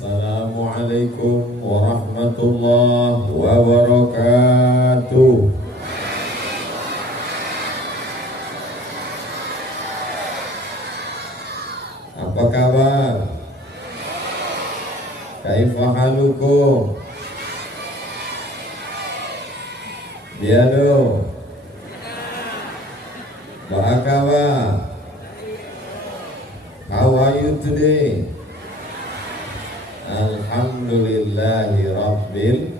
Assalamualaikum warahmatullahi wabarakatuh. Apa kabar? Kaifa halukum? Biado. Apa kabar? How are you today? Alhamdulillahi Rabbil.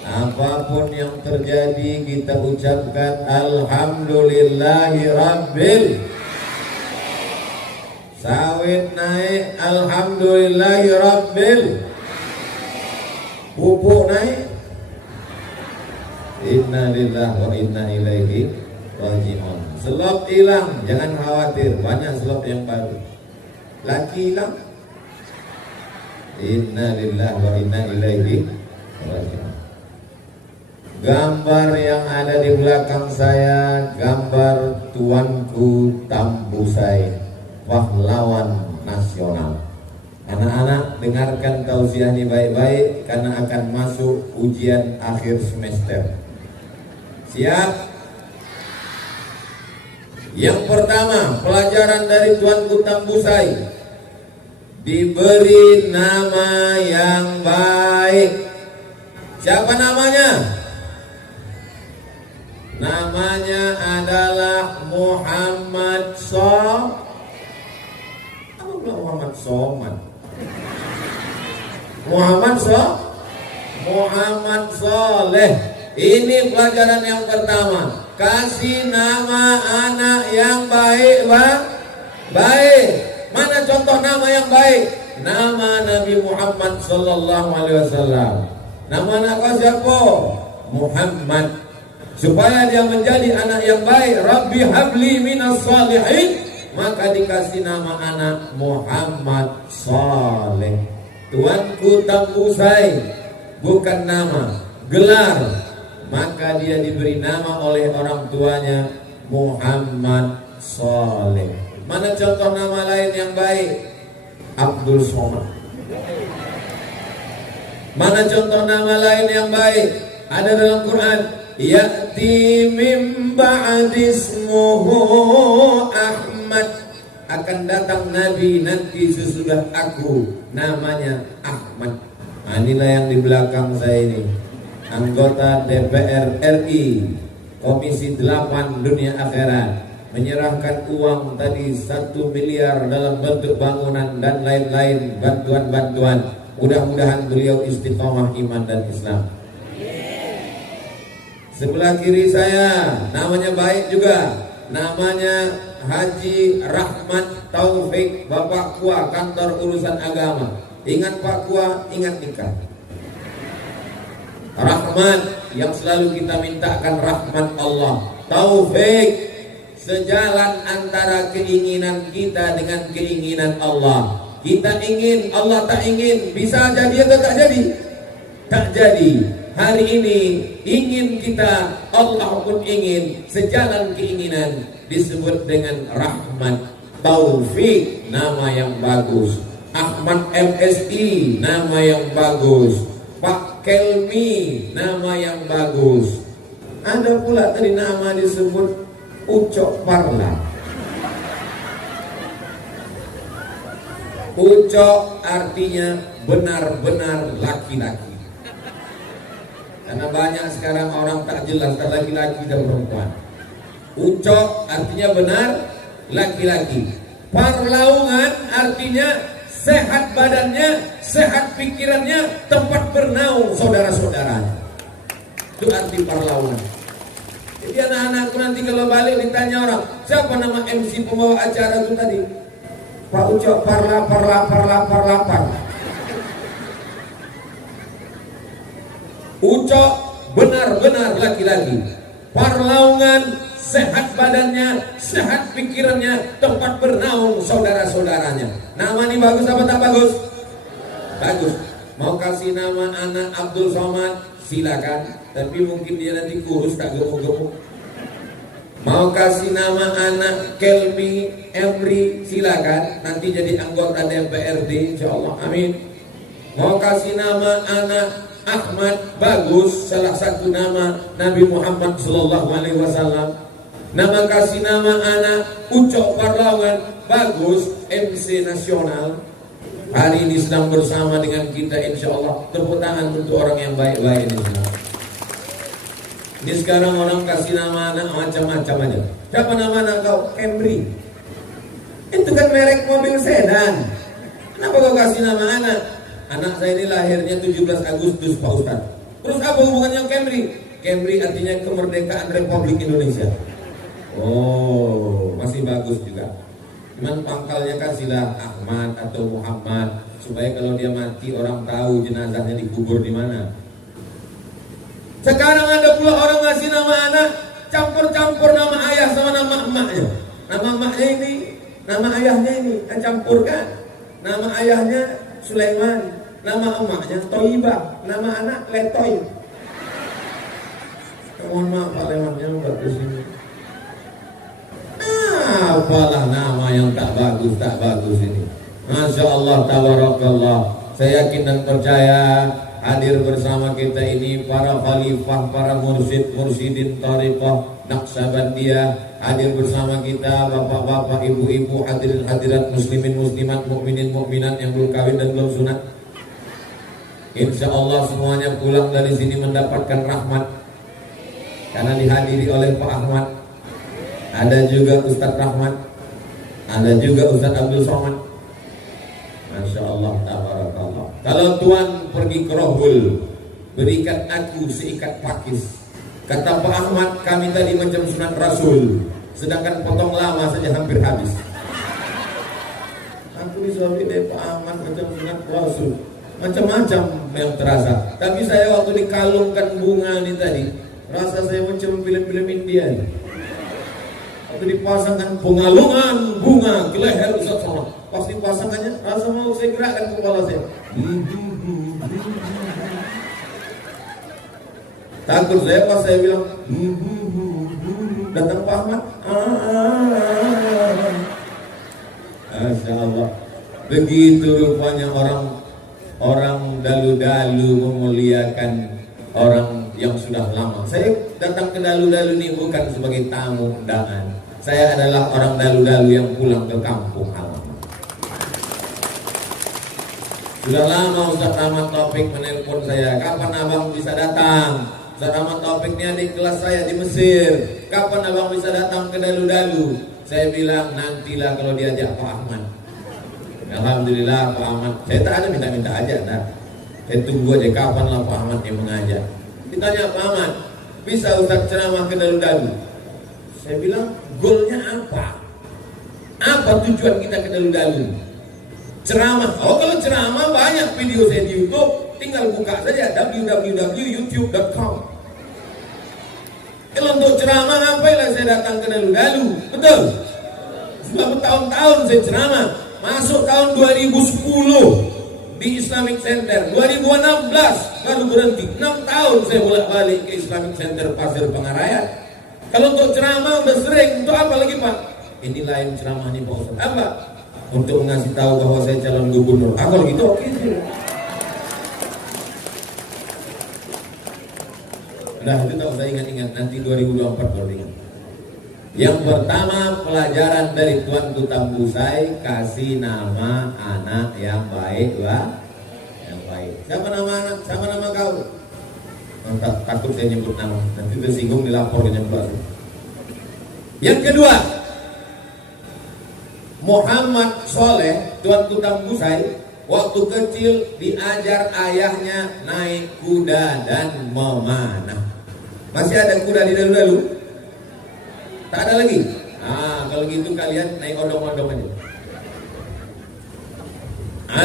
Apapun yang terjadi kita ucapkan Alhamdulillahi Rabbil. Sawit naik Alhamdulillahi Rabbil. Pupuk naik Inna lillahi wa inna ilaihi raji'un. Slop hilang, jangan khawatir, banyak slop yang baru. Laki hilang, Inna lillahi wa inna ilaihi raji'un. Gambar yang ada di belakang saya gambar Tuanku Tambusai, pahlawan nasional. Anak-anak dengarkan tausiah ini baik-baik karena akan masuk ujian akhir semester. Siap? Yang pertama, pelajaran dari Tuanku Tambusai, diberi nama yang baik. Siapa namanya? Namanya adalah Muhammad Muhammad Soleh. Ini pelajaran yang pertama. Kasih nama anak yang baik, Bang. Baik. Mana contoh nama yang baik? Nama Nabi Muhammad sallallahu alaihi wasallam. Nama anak kau siapa? Muhammad. Supaya dia menjadi anak yang baik, Rabbi habli minas salihin, maka dikasih nama anak Muhammad Saleh. Tuanku Tambusai bukan nama, gelar. Maka dia diberi nama oleh orang tuanya Muhammad Saleh. Mana contoh nama lain yang baik? Abdul Somad. Mana contoh nama lain yang baik? Ada dalam Quran. Ya'ti min ba'di ismuhu Ahmad. Akan datang Nabi nanti sesudah aku, namanya Ahmad. Nah, inilah yang di belakang saya ini, anggota DPR RI Komisi 8 Dunia Akhirat, menyerahkan uang tadi 1 miliar dalam bentuk bangunan dan lain-lain bantuan-bantuan. Mudah-mudahan beliau istiqomah iman dan Islam. Sebelah kiri saya namanya baik juga, namanya Haji Rahmat Taufik, Bapak Kua, kantor urusan agama. Ingat Pak Kua, ingat nikah. Rahmat yang selalu kita mintakan rahmat Allah. Taufik, sejalan antara keinginan kita dengan keinginan Allah. Kita ingin, Allah tak ingin. Bisa jadi atau tak jadi? Tak jadi. Hari ini ingin kita, Allah pun ingin. Sejalan keinginan disebut dengan rahmat. Taufik, nama yang bagus. Ahmad MSI, nama yang bagus. Pak Kelmi, nama yang bagus. Ada pula tadi nama disebut Ucok Parla. Ucok artinya benar-benar laki-laki. Karena banyak sekarang orang tak jelas tak laki-laki dan perempuan. Ucok artinya benar laki-laki. Parlaungan artinya sehat badannya, sehat pikirannya, tempat bernaung saudara-saudaranya. Itu arti parlaungan. Jadi anak-anakku nanti kalau balik ditanya orang, siapa nama MC pembawa acara itu tadi? Pak Ucok Parla. Ucok benar-benar laki-laki. Parlaungan, sehat badannya, sehat pikirannya, tempat bernaung saudara-saudaranya. Nama ini bagus apa tak bagus? Bagus. Mau kasih nama anak Abdul Somad, silakan. Tapi mungkin dia nanti kurus tak gemuk-gemuk. Mau kasih nama anak Kelmi Emri, silakan. Nanti jadi anggota DPRD, insyaallah. Amin. Mau kasih nama anak Ahmad, bagus, salah satu nama Nabi Muhammad sallallahu alaihi wasallam. Nama kasih nama anak Ucok Parlawan, bagus, MC nasional. Hari ini sedang bersama dengan kita, insya Allah. Tepuk tangan untuk orang yang baik-baik ini semua. Ini sekarang orang kasih nama anak macam-macam aja. Siapa nama anak kau? Camry. Itu kan merek mobil sedan. Kenapa kau kasih nama anak? Anak saya ini lahirnya 17 Agustus Pak Ustaz. Terus apa hubungannya Camry? Camry artinya kemerdekaan Republik Indonesia. Oh, masih bagus juga. Cuman pangkalnya kasihlah Ahmad atau Muhammad, supaya kalau dia mati orang tahu jenazahnya dikubur di mana. Sekarang ada pula orang ngasih nama anak campur-campur nama ayah sama nama emaknya. Nama emaknya ini, nama ayahnya ini campurkan. Nama ayahnya Sulaiman, nama emaknya Toibah, nama anak Letoy. Mohon maaf Pak Lewatnya bagus ini. Apalah nama yang tak bagus ini. Masya Allah, tabarakallah. Saya yakin dan percaya hadir bersama kita ini para khalifah, para mursyidin tariqah Naqsabandiyah. Hadir bersama kita bapak-bapak, ibu-ibu, hadirin-hadirat, muslimin, muslimat, mukminin, mukminat yang belum kawin dan belum sunat. Insya Allah semuanya pulang dari sini mendapatkan rahmat karena dihadiri oleh Pak Ahmad. Ada juga Ustadz Rahmat, ada juga Ustadz Abdul Somad. Masya Allah, tabarakallah. Kalau Tuhan pergi ke Rohul, berikan aku seikat pakis. Kata Pak Ahmad, kami tadi macam sunat Rasul, sedangkan potong lama saja hampir habis. Aku disuapi dari Pak Ahmad macam sunat Rasul, macam-macam yang terasa. Tapi saya waktu dikalungkan bunga ini tadi, rasa saya macam film-film India ini. Waktu dipasangkan pengalungan bunga ke leher Ustaz Somad, pas dipasangkannya rasa mau saya gerakkan kepala saya. Takut saya pas saya bilang datang Pak Ahmad. Masya Allah. Begitu rupanya orang dalu-dalu memuliakan orang yang sudah lama. Saya datang ke dalu-dalu ini bukan sebagai tamu undangan. Saya adalah orang dalu-dalu yang pulang ke kampung halaman. Sudah lama Ustaz Ahmad Taufik menelpon saya, kapan abang bisa datang? Ustaz Ahmad Taufik ini adik kelas saya di Mesir, kapan abang bisa datang ke dalu-dalu? Saya bilang nantilah kalau diajak Pak Ahmad. Alhamdulillah Pak Ahmad, saya tak ada minta-minta aja, nah. Saya tunggu aja kapan lah Pak Ahmad yang mengajak. Ditanya Pak Ahmad, bisa Ustaz ceramah ke dalu-dalu? Saya bilang, goalnya apa? Apa tujuan kita ke dalu-dalu? Ceramah. Oh, kalau ceramah banyak video saya di YouTube, tinggal buka saja www.youtube.com. Kalau untuk ceramah ngapainlah saya datang ke dalu-dalu? Betul? Sudah bertahun-tahun saya ceramah. Masuk tahun 2010 di Islamic Center. 2016 baru berhenti. 6 tahun saya bolak-balik ke Islamic Center Pasir Pengarayan. Kalau untuk ceramah udah sering, untuk apa lagi Pak? Ini lain ceramah nih Pak Ustaz. Apa? Untuk ngasih tahu bahwa saya calon gubernur. Kalau gitu oke. Nah itu tak usah ingat-ingat, nanti 2024 baru ingat. Yang pertama pelajaran dari Tuanku Tambusai, kasih nama anak yang baik, yang baik. Siapa nama anak? Siapa nama kau? Takut saya nyebut nama, nanti tersinggung dilapor ke nyebut. Yang kedua, Muhammad Soleh, Tuanku Tambusai, waktu kecil diajar ayahnya naik kuda dan memanah. Masih ada kuda di dalu-dalu? Tak ada lagi? Kalau gitu kalian naik odong-odong aja.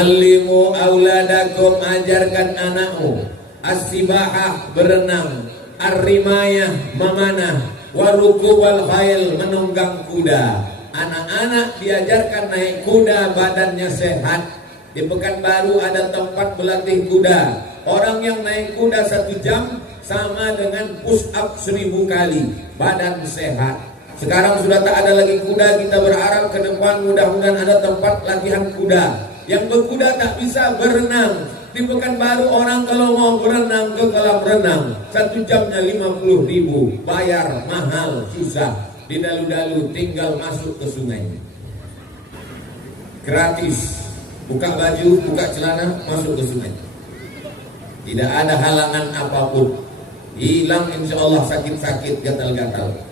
Alimu auladakum, ajarkan anakmu as-sibahah, berenang, ar-rimayah, memanah, waruku wal khail, menunggang kuda. Anak-anak diajarkan naik kuda, badannya sehat. Di Pekanbaru ada tempat berlatih kuda. Orang yang naik kuda 1 jam sama dengan push up 1000 kali. Badan sehat. Sekarang sudah tak ada lagi kuda. Kita berharap ke depan mudah-mudahan ada tempat latihan kuda. Yang berkuda tak bisa berenang, Di Pekanbaru orang kalau mau berenang ke kolam renang 1 jamnya 50.000, bayar mahal, susah. Di dalu-dalu tinggal masuk ke sungai, gratis, buka baju, buka celana, masuk ke sungai, tidak ada halangan apapun. Hilang insya Allah sakit-sakit, gatal-gatal,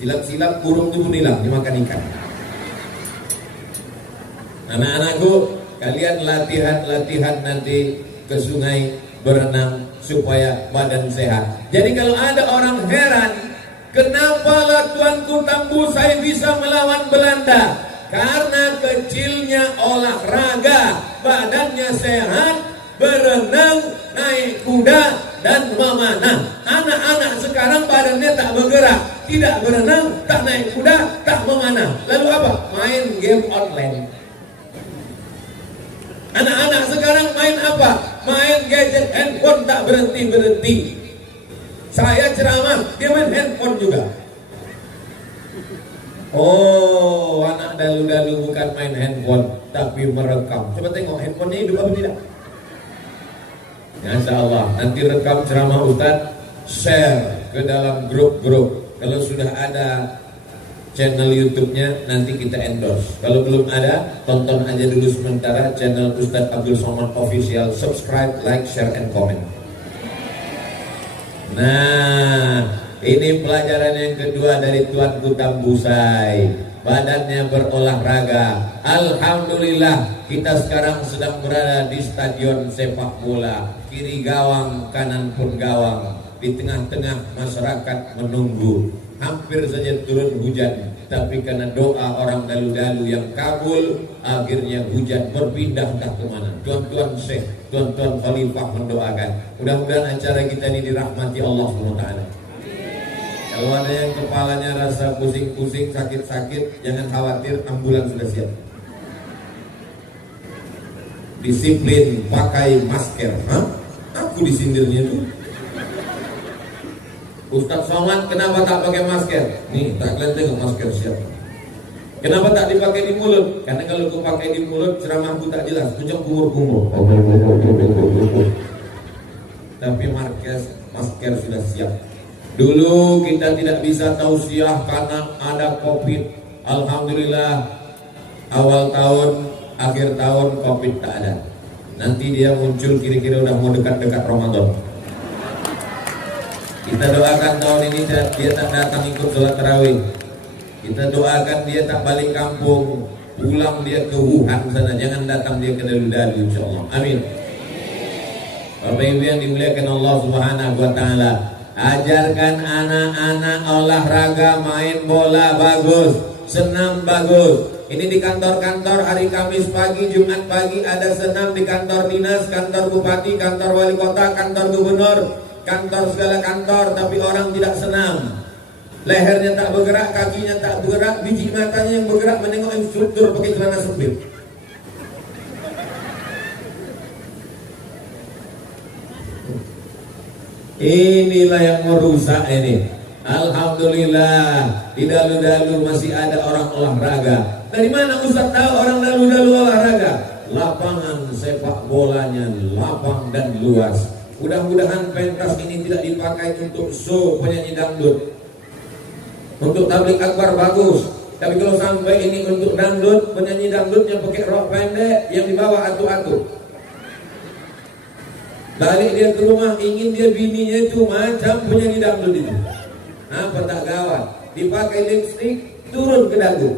silap-silap burung itu pun hilang dimakan ikan. Anak-anakku, kalian latihan nanti ke sungai berenang supaya badan sehat. Jadi kalau ada orang heran, kenapa Tuanku Tambusai bisa melawan Belanda? Karena kecilnya olahraga, badannya sehat, berenang, naik kuda, dan memanah. Anak-anak sekarang badannya tak bergerak, tidak berenang, tak naik kuda, tak memanah. Lalu apa? Main game online. Anak-anak sekarang main apa? Main gadget handphone tak berhenti-berhenti. Saya ceramah, dia main handphone juga. Oh, anak dalu-dalu bukan main handphone, tapi merekam. Coba tengok handphonenya hidup apa tidak? Insya Allah, nanti rekam ceramah Ustaz, share ke dalam grup-grup. Kalau sudah ada channel YouTube-nya, nanti kita endorse. Kalau belum ada, tonton aja dulu sementara channel Ustaz Abdul Somad Official. Subscribe, like, share, and comment. Nah, ini pelajaran yang kedua dari Tuanku Tambusai. Badannya berolahraga. Alhamdulillah, kita sekarang sedang berada di stadion sepak bola. Kiri gawang, kanan pun gawang. Di tengah-tengah masyarakat menunggu. Hampir saja turun hujan, tapi karena doa orang dalu-dalu yang kabul, akhirnya hujan berpindah entah kemana. Tuan-tuan Syekh, tuan-tuan Khalifah mendoakan. Mudah-mudahan acara kita ini dirahmati Allah SWT. Kalau ada yang kepalanya rasa pusing-pusing, sakit-sakit, jangan khawatir, ambulans sudah siap. Disiplin pakai masker. Hah? Aku disindirnya tuh. Ustaz Somad kenapa tak pakai masker? Nih, tak kalian tengok masker siapa. Kenapa tak dipakai di mulut? Karena kalau aku pakai di mulut, ceramahku tak jelas, kucing kumur-kumur. Tapi masker sudah siap. Dulu kita tidak bisa tausiah karena ada Covid. Alhamdulillah, awal tahun, akhir tahun Covid tak ada. Nanti dia muncul kira-kira udah mau dekat-dekat Ramadan. Kita doakan tahun ini dia tak datang ikut sholat tarawih. Kita doakan dia tak balik kampung, pulang dia ke Wuhan sana, jangan datang dia ke dalu-dalu insyaallah. Amin. Bapak Ibu yang dimuliakan Allah Subhanahu wa taala, ajarkan anak-anak olahraga, main bola bagus, senam bagus. Ini di kantor-kantor hari Kamis pagi, Jumat pagi ada senam di kantor dinas, kantor bupati, kantor wali kota, kantor gubernur, kantor segala kantor, tapi orang tidak senam. Lehernya tak bergerak, kakinya tak bergerak, biji matanya yang bergerak menengok instruktur pakai celana sempit. Inilah yang merusak ini. Alhamdulillah, di dalu-dalu masih ada orang olahraga. Dari mana Ustaz tahu orang dalu-dalu olahraga? Lapangan sepak bolanya lapang dan luas. Mudah-mudahan pentas ini tidak dipakai untuk show penyanyi dangdut. Untuk tablik akbar bagus, tapi kalau sampai ini untuk dangdut, penyanyi dangdutnya pakai rok pendek yang dibawa atu-atu. Balik dia ke rumah, ingin dia bininya itu macam penyanyi dangdut itu. Apa tak gawat? Dipakai lipstick, turun ke dagu.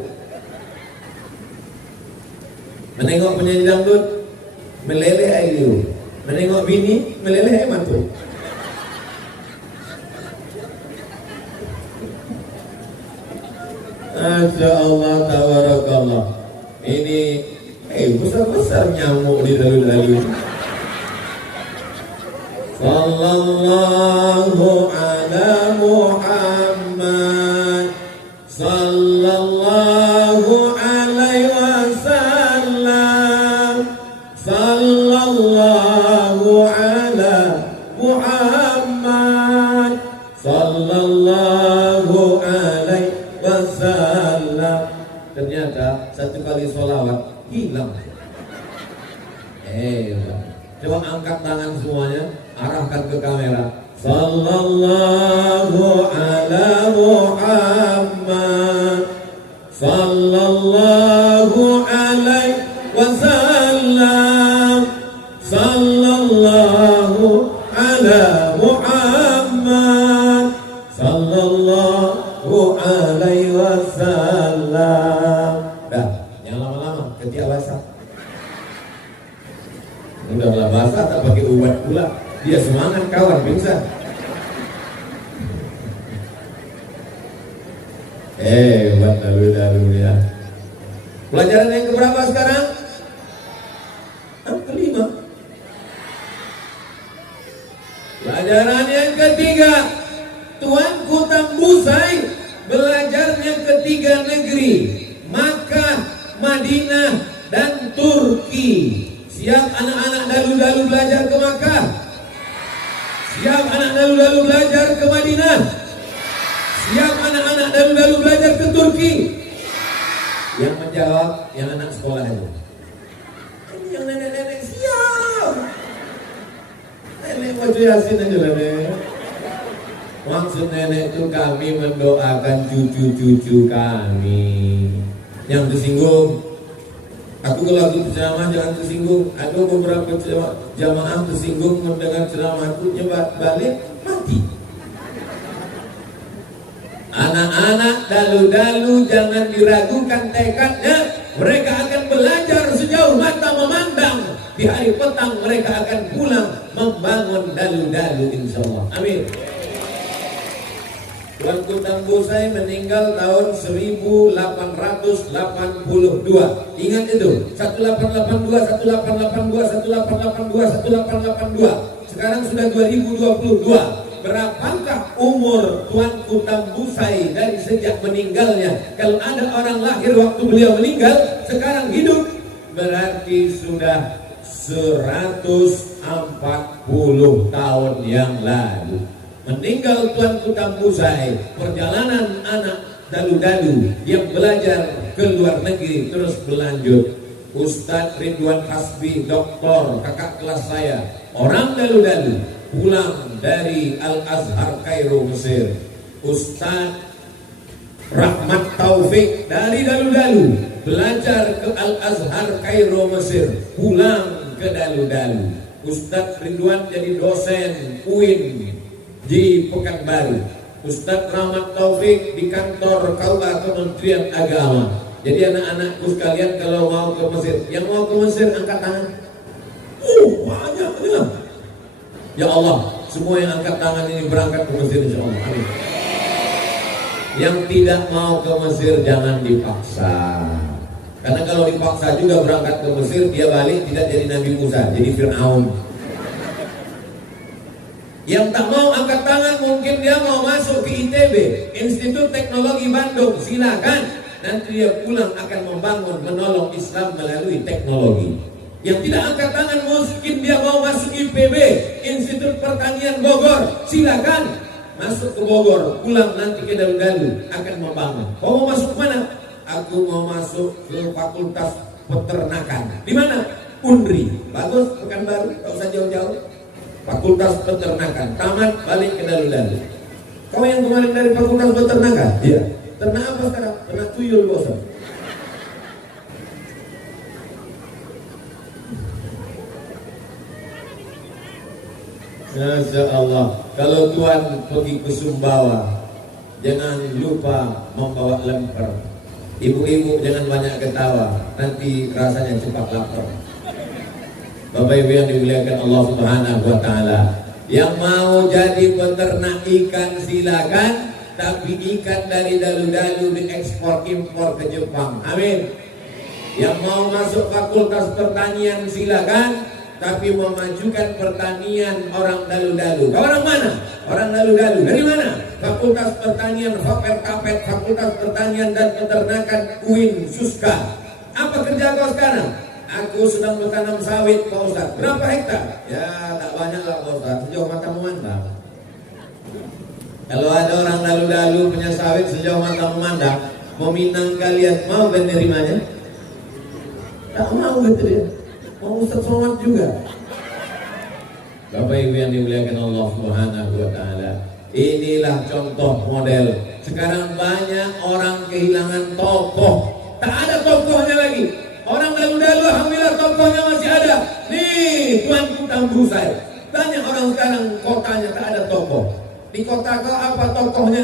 Menengok penyanyi dangdut, meleleh air. Menengok bini, meleleh air mata. Masya Allah, tabarakallah. Ini besar-besar nyamuk di dalu-dalu. Sallallahu ala Muhammad, sallallahu alaihi wasallam, sallallahu ala Muhammad, sallallahu alaihi wasallam. Ternyata satu kali sholawat hilang. Coba angkat tangan semuanya, arahkan ke kamera. Sallallahu ala Muhammad, sallallahu alaihi wasallam, sallallahu ala Muhammad, sallallahu alaihi wasallam. Dah, jangan lama-lama, ketiak basah. Udahlah basah tak pakai ubat pula. Dia semangat kawan pingsan. Buat dalu-dalu ya. Pelajaran yang keberapa sekarang? Kelima. Pelajaran yang ketiga, Tuanku Tambusai belajarnya ketiga negeri, Makkah, Madinah, dan Turki. Siap anak-anak dalu-dalu belajar ke Makkah? Siap anak dalu-dalu belajar ke Madinah? Siap anak-anak dalu-dalu belajar ke Turki? Yang menjawab yang anak sekolah itu. Yang nenek-nenek siap. Nenek wajah Yasin aja lah nenek. Maksud nenek itu kami mendoakan cucu-cucu kami. Yang tersinggung, aku kalau aku ceramah jangan tersinggung. Ada beberapa jamaah tersinggung mendengar ceramahku, nyebat balik mati. Anak-anak dalu-dalu jangan diragukan tekadnya. Mereka akan belajar sejauh mata memandang. Di hari petang mereka akan pulang membangun dalu-dalu insyaallah. Amin. Tuanku Tambusai meninggal tahun 1882. Ingat itu, 1882, 1882, 1882, 1882. Sekarang sudah 2022. Berapakah umur Tuanku Tambusai dari sejak meninggalnya? Kalau ada orang lahir waktu beliau meninggal, sekarang hidup, berarti sudah 140 tahun yang lalu. Meninggal Tuanku Tambusai, perjalanan anak dalu-dalu yang belajar ke luar negeri terus berlanjut. Ustadz Ridwan Hasbi, doktor, kakak kelas saya, orang dalu-dalu, pulang dari Al-Azhar Kairo Mesir. Ustadz Rahmat Taufik dari dalu-dalu, belajar ke Al-Azhar Kairo Mesir, pulang ke dalu-dalu. Ustadz Ridwan jadi dosen UIN di Pekanbaru. Ustadz Rahmat Taufik di kantor KUA Kementerian Agama. Jadi anak-anakku sekalian kalau mau ke Mesir, yang mau ke Mesir angkat tangan. Banyak ya. Ya Allah, semua yang angkat tangan ini berangkat ke Mesir insyaallah. Amin. Yang tidak mau ke Mesir jangan dipaksa. Karena kalau dipaksa juga berangkat ke Mesir, dia balik tidak jadi Nabi Musa, jadi Fir'aun. Yang tak mau angkat tangan mungkin dia mau masuk ke ITB, Institut Teknologi Bandung, silakan. Nanti dia pulang akan membangun, menolong Islam melalui teknologi. Yang tidak angkat tangan mungkin dia mau masuk IPB, Institut Pertanian Bogor, silakan. Masuk ke Bogor, pulang nanti ke dalu-dalu akan membangun. Kau mau masuk ke mana? Aku mau masuk ke Fakultas Peternakan. Di mana? Unri. Bagus, Pekanbaru, tak usah jauh-jauh. Fakultas Peternakan, tamat balik ke dalu-dalu. Kau yang kemarin dari Fakultas Peternakan? Iya. Ternak apa sekarang? Ternak tuyul bosan. Masya Allah. Kalau Tuhan pergi ke Sumbawa, jangan lupa membawa lemper. Ibu-ibu jangan banyak ketawa, nanti rasanya cepat lapar. Bapak Ibu yang dimuliakan Allah Subhanahu wa Ta'ala, yang mau jadi peternak ikan silakan, tapi ikan dari dalu-dalu diekspor impor ke Jepang. Amin. Yang mau masuk Fakultas Pertanian silakan, tapi memajukan pertanian orang dalu-dalu. Orang mana? Orang dalu-dalu. Dari mana? Fakultas Pertanian, Faperkapet, Fakultas Pertanian dan Peternakan UIN Suska. Apa kerja kau sekarang? Aku sedang bertanam sawit, Pak Ustaz. Berapa hektar? Ya tak banyak lah Pak Ustaz, sejauh mata memandang. Kalau ada orang dalu-dalu punya sawit sejauh mata memandang, meminang kalian, mau kan nerimanya? Tak mau gitu dia. Mau Ustaz Somad juga. Bapak Ibu yang dimuliakan Allah Subhanahu wa taala. Inilah contoh model. Sekarang banyak orang kehilangan tokoh. Tak ada tokohnya lagi. Orang dalu-dalu alhamdulillah tokohnya masih ada. Nih Tuanku Tambusai. Banyak orang sekarang kotanya tak ada tokoh. Di kota kau apa tokohnya?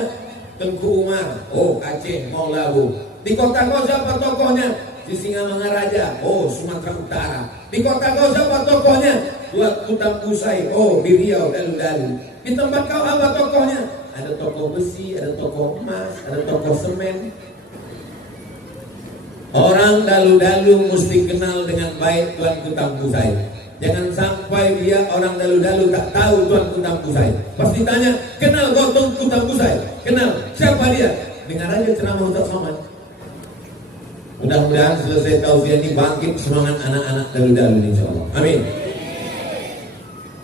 Tengku Umar. Oh Aceh Maulabu. Di kota kau siapa tokohnya? Di Singamangaraja. Oh Sumatera Utara. Di kota kau siapa tokohnya? Tuanku Tambusai. Oh di Riau dalu-dalu. Di tempat kau apa tokohnya? Ada toko besi, ada toko emas, ada toko semen. Orang dalu-dalu mesti kenal dengan baik Tuanku Tambusai. Jangan sampai dia orang dalu-dalu tak tahu Tuanku Tambusai. Pasti tanya, kenal kau Tuanku Tambusai? Kenal, siapa dia? Dengar aja ceramah Ustaz Somad. Mudah-mudahan selesai tausiah ini bangkit semangat anak-anak dalu-dalu insyaallah. Amin.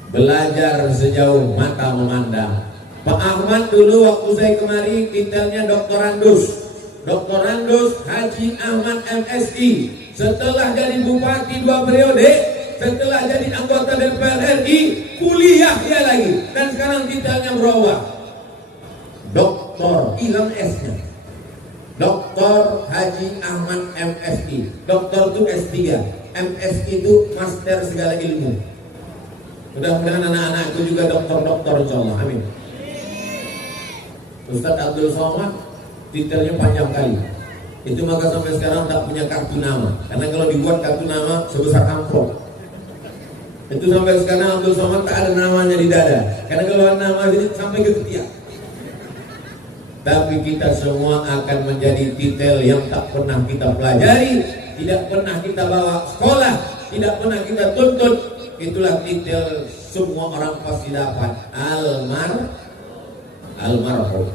Belajar sejauh mata memandang. Pak Ahmad dulu waktu saya kemari titelnya doktorandus. Doktorandus Haji Ahmad MSI. Setelah jadi bupati 2 periode, setelah jadi anggota DPR RI, kuliah dia lagi. Dan sekarang titelnya berubah. Doktor, hilang S-nya. Doktor Haji Ahmad MSI. Doktor itu S3, MSI itu master segala ilmu. Mudah-mudahan anak-anakku juga doktor-doktor insyaallah. Amin. Ustaz Abdul Somad titelnya panjang kali. Itu maka sampai sekarang tak punya kartu nama. Karena kalau dibuat kartu nama sebesar amplop. Itu sampai sekarang Abdul Somad tak ada namanya di dada. Karena kalau nama ini sampai ke ketiak. Tapi kita semua akan menjadi titel yang tak pernah kita pelajari, tidak pernah kita bawa sekolah, tidak pernah kita tuntut. Itulah titel semua orang pasti dapat, almarhum.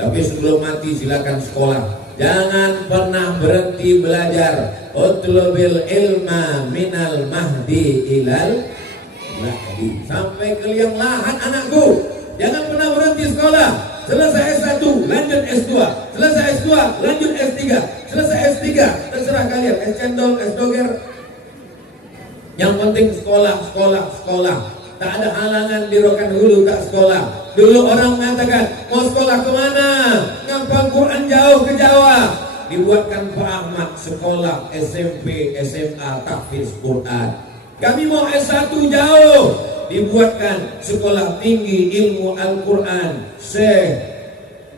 Tapi sebelum mati silakan sekolah. Jangan pernah berhenti belajar. Utlubil ilma minal mahdi ilal lahdi. Sampai ke liang lahat anakku. Jangan pernah berhenti sekolah. Selesai S1 lanjut S2, selesai S2 lanjut S3, selesai S3 terserah kalian, S cendol, S doger. Yang penting sekolah, sekolah, sekolah. Tak ada halangan di Rokan Hulu tak sekolah. Dulu orang mengatakan, mau sekolah kemana? Ngampang Quran jauh ke Jawa. Dibuatkan Pak Ahmad sekolah SMP, SMA, tahfiz Quran. Kami mau S1 jauh. Dibuatkan sekolah tinggi ilmu Al-Quran Syekh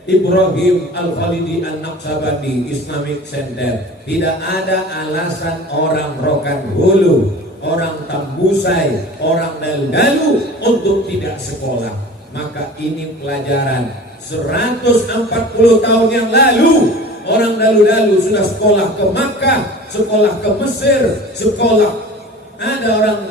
Ibrahim Al-Khalidi An-Naqsabandi Islamic Center. Tidak ada alasan orang Rokan Hulu, orang Tambusai, orang dalu-dalu untuk tidak sekolah. Maka ini pelajaran 140 tahun yang lalu orang dalu-dalu sudah sekolah ke Makkah, sekolah ke Mesir, sekolah. Ada orang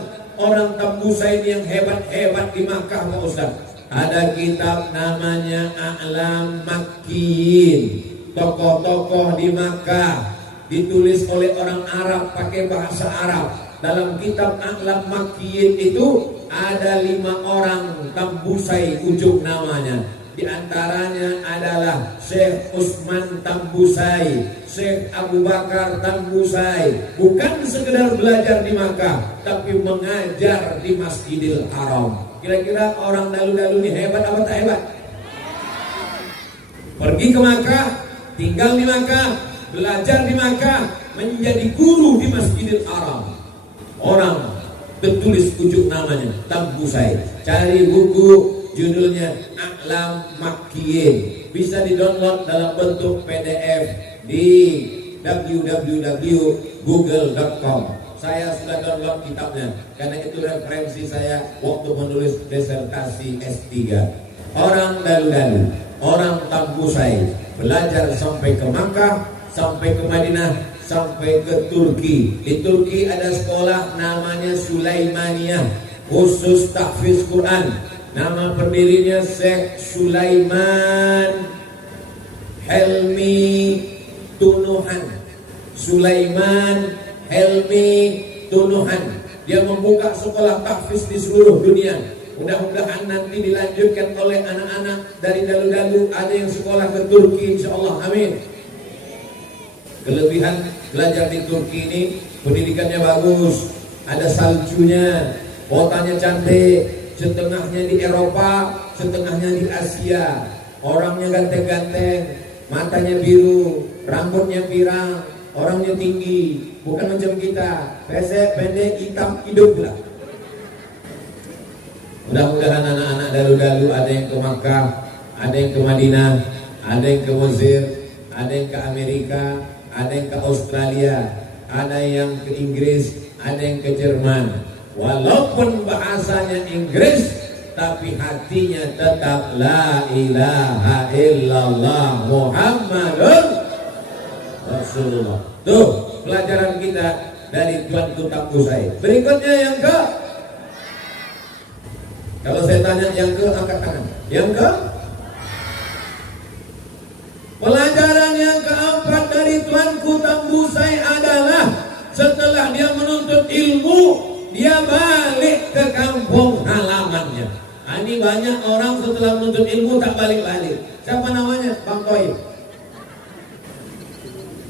Tambusai yang hebat-hebat di Makkah Pak Ustaz. Ada kitab namanya A'lam Makkiyin. Tokoh-tokoh di Makkah ditulis oleh orang Arab pakai bahasa Arab. Dalam kitab A'lam Makkiyin itu ada 5 orang Tambusai ujung namanya. Di antaranya adalah Syekh Usman Tambusai, Syekh Abu Bakar Tambusai. Bukan sekedar belajar di Makkah, tapi mengajar di Masjidil Haram. Kira-kira orang dalu-dalu ini hebat apa tak hebat? Pergi ke Makkah, tinggal di Makkah, belajar di Makkah, menjadi guru di Masjidil Haram. Orang tertulis ujung namanya Tambusai. Cari buku judulnya A'lam Makkiyin. Bisa di-download dalam bentuk PDF di www.google.com. Saya sudah download kitabnya karena itu referensi saya waktu menulis disertasi S3. Orang dalu-dalu, orang Tambusai belajar sampai ke Makkah, sampai ke Madinah, sampai ke Turki. Di Turki ada sekolah namanya Sulaimaniyah, khusus tahfiz Quran. Nama pendirinya Syekh Sulaiman Helmi Tunuhan. Sulaiman Helmi Tunuhan. Dia membuka sekolah tahfiz di seluruh dunia. Mudah-mudahan nanti dilanjutkan oleh anak-anak dari dalu-dalu. Ada yang sekolah ke Turki insyaallah. Amin. Kelebihan belajar di Turki ini, pendidikannya bagus, ada saljunya, kotanya cantik, setengahnya di Eropa, setengahnya di Asia. Orangnya ganteng-ganteng, matanya biru, rambutnya pirang, orangnya tinggi, bukan macam kita, pesek, pendek, hitam, hidup lah. Mudah-mudahan anak-anak dalu-dalu ada yang ke Makkah, ada yang ke Madinah, ada yang ke Mesir, ada yang ke Amerika, ada yang ke Australia, ada yang ke Inggris, ada yang ke Jerman. Walaupun bahasanya Inggris, tapi hatinya tetap la ilaha illallah Muhammadun Rasulullah. Tuh pelajaran kita dari Tuanku Tambusai. Berikutnya yang ke, kalau saya tanya yang ke, angkat tangan. Yang ke, pelajaran yang keempat dari Tuanku Tambusai adalah setelah dia menuntut ilmu, dia balik ke kampung halamannya. Ini banyak orang setelah menuntut ilmu tak balik-balik. Siapa namanya? Bang Toy.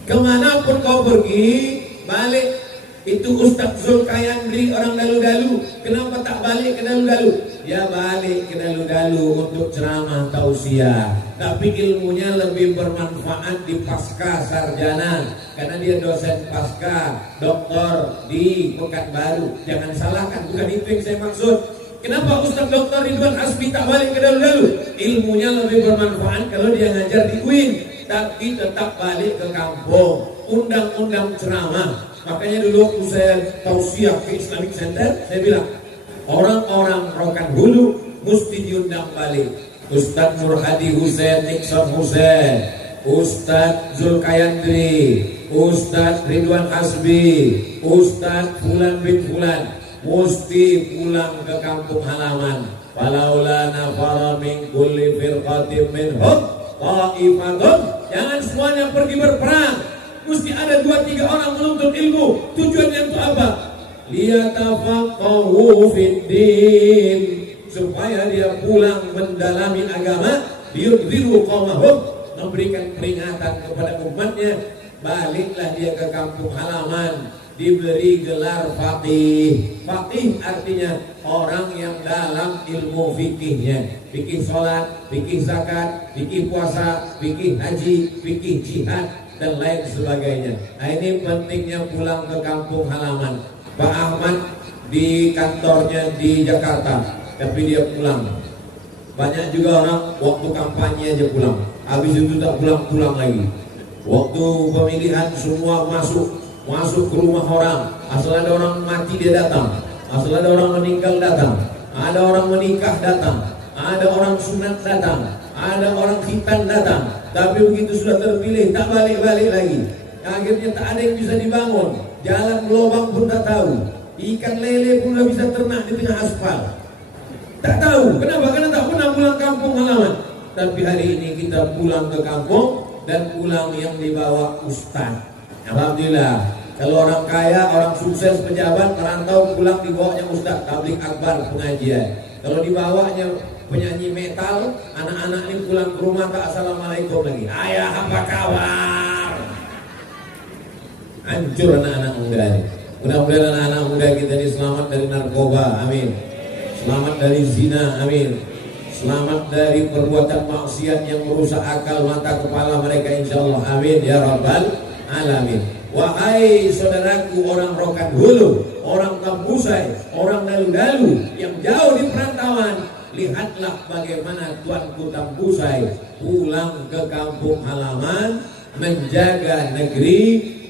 Kemanapun kau pergi, balik. Itu Ustadz Zulkayandri orang dalu-dalu. Kenapa tak balik ke dalu-dalu? Dia balik ke dalu-dalu untuk ceramah tausiah. Tapi ilmunya lebih bermanfaat di pasca sarjana, karena dia dosen pasca doktor di Pekanbaru. Jangan salahkan, bukan itu yang saya maksud. Kenapa Ustadz Dr. Ridwan Hasbi tak balik ke dalu-dalu? Ilmunya lebih bermanfaat kalau dia ngajar di UIN, tapi tetap balik ke kampung. Undang-undang ceramah. Makanya dulu waktu saya tausiah ke Islamic Center, saya bilang orang-orang Rokan Hulu mesti diundang balik. Ustadz Nur Hadi Hussein, Nixon Hussein, Ustadz Zulkayandri, Ustadz Ridwan Hasbi, Ustadz Fulan bin Fulan mesti pulang ke kampung halaman. Falaula nafara min kulli firqatin minhum ta'ifatun. Jangan semuanya pergi berperang. Mesti ada 2-3 orang menuntut ilmu. Tujuannya untuk apa? Liyatafaqahu fiddin, supaya dia pulang mendalami agama. Liyudhiru qawmahum, memberikan peringatan kepada umatnya. Baliklah dia ke kampung halaman, diberi gelar faqih. Faqih artinya orang yang dalam ilmu fikihnya. Fikih sholat, fikih zakat, fikih puasa, fikih haji, fikih jihad, dan lain sebagainya. Nah, ini pentingnya pulang ke kampung halaman. Pak Ahmad di kantornya di Jakarta, tapi dia pulang. Banyak juga orang waktu kampanye aja pulang, habis itu tak pulang-pulang lagi. Waktu pemilihan semua masuk ke rumah orang. Asal ada orang mati dia datang, asal ada orang meninggal datang, ada orang menikah datang, ada orang sunat datang, ada orang khitan datang. Tapi begitu sudah terpilih tak balik-balik lagi. Akhirnya tak ada yang bisa dibangun, jalan lubang pun tak tahu, ikan lele pun tak bisa ternak di tengah aspal. Tak tahu kenapa, karena tak pernah pulang kampung halaman. Tapi hari ini kita pulang ke kampung, dan pulang yang dibawa ustaz. Alhamdulillah. Kalau orang kaya, orang sukses, pejabat, merantau, pulang dibawanya ustaz tabligh akbar pengajian. Kalau dibawanya penyanyi metal, anak-anak ini pulang ke rumah tak assalamualaikum lagi. Ayah apa kabar? Hancur anak-anak muda ini. Mudah-mudahan anak-anak muda kita ini selamat dari narkoba, amin. Selamat dari zina, amin. Selamat dari perbuatan maksiat yang merusak akal mata kepala mereka, insyaallah, amin ya rabbal alamin. Wahai saudaraku orang Rokan Hulu, orang Tambusai, orang dalu-dalu yang jauh di perantauan, lihatlah bagaimana Tuanku Tambusai pulang ke kampung halaman, menjaga negeri,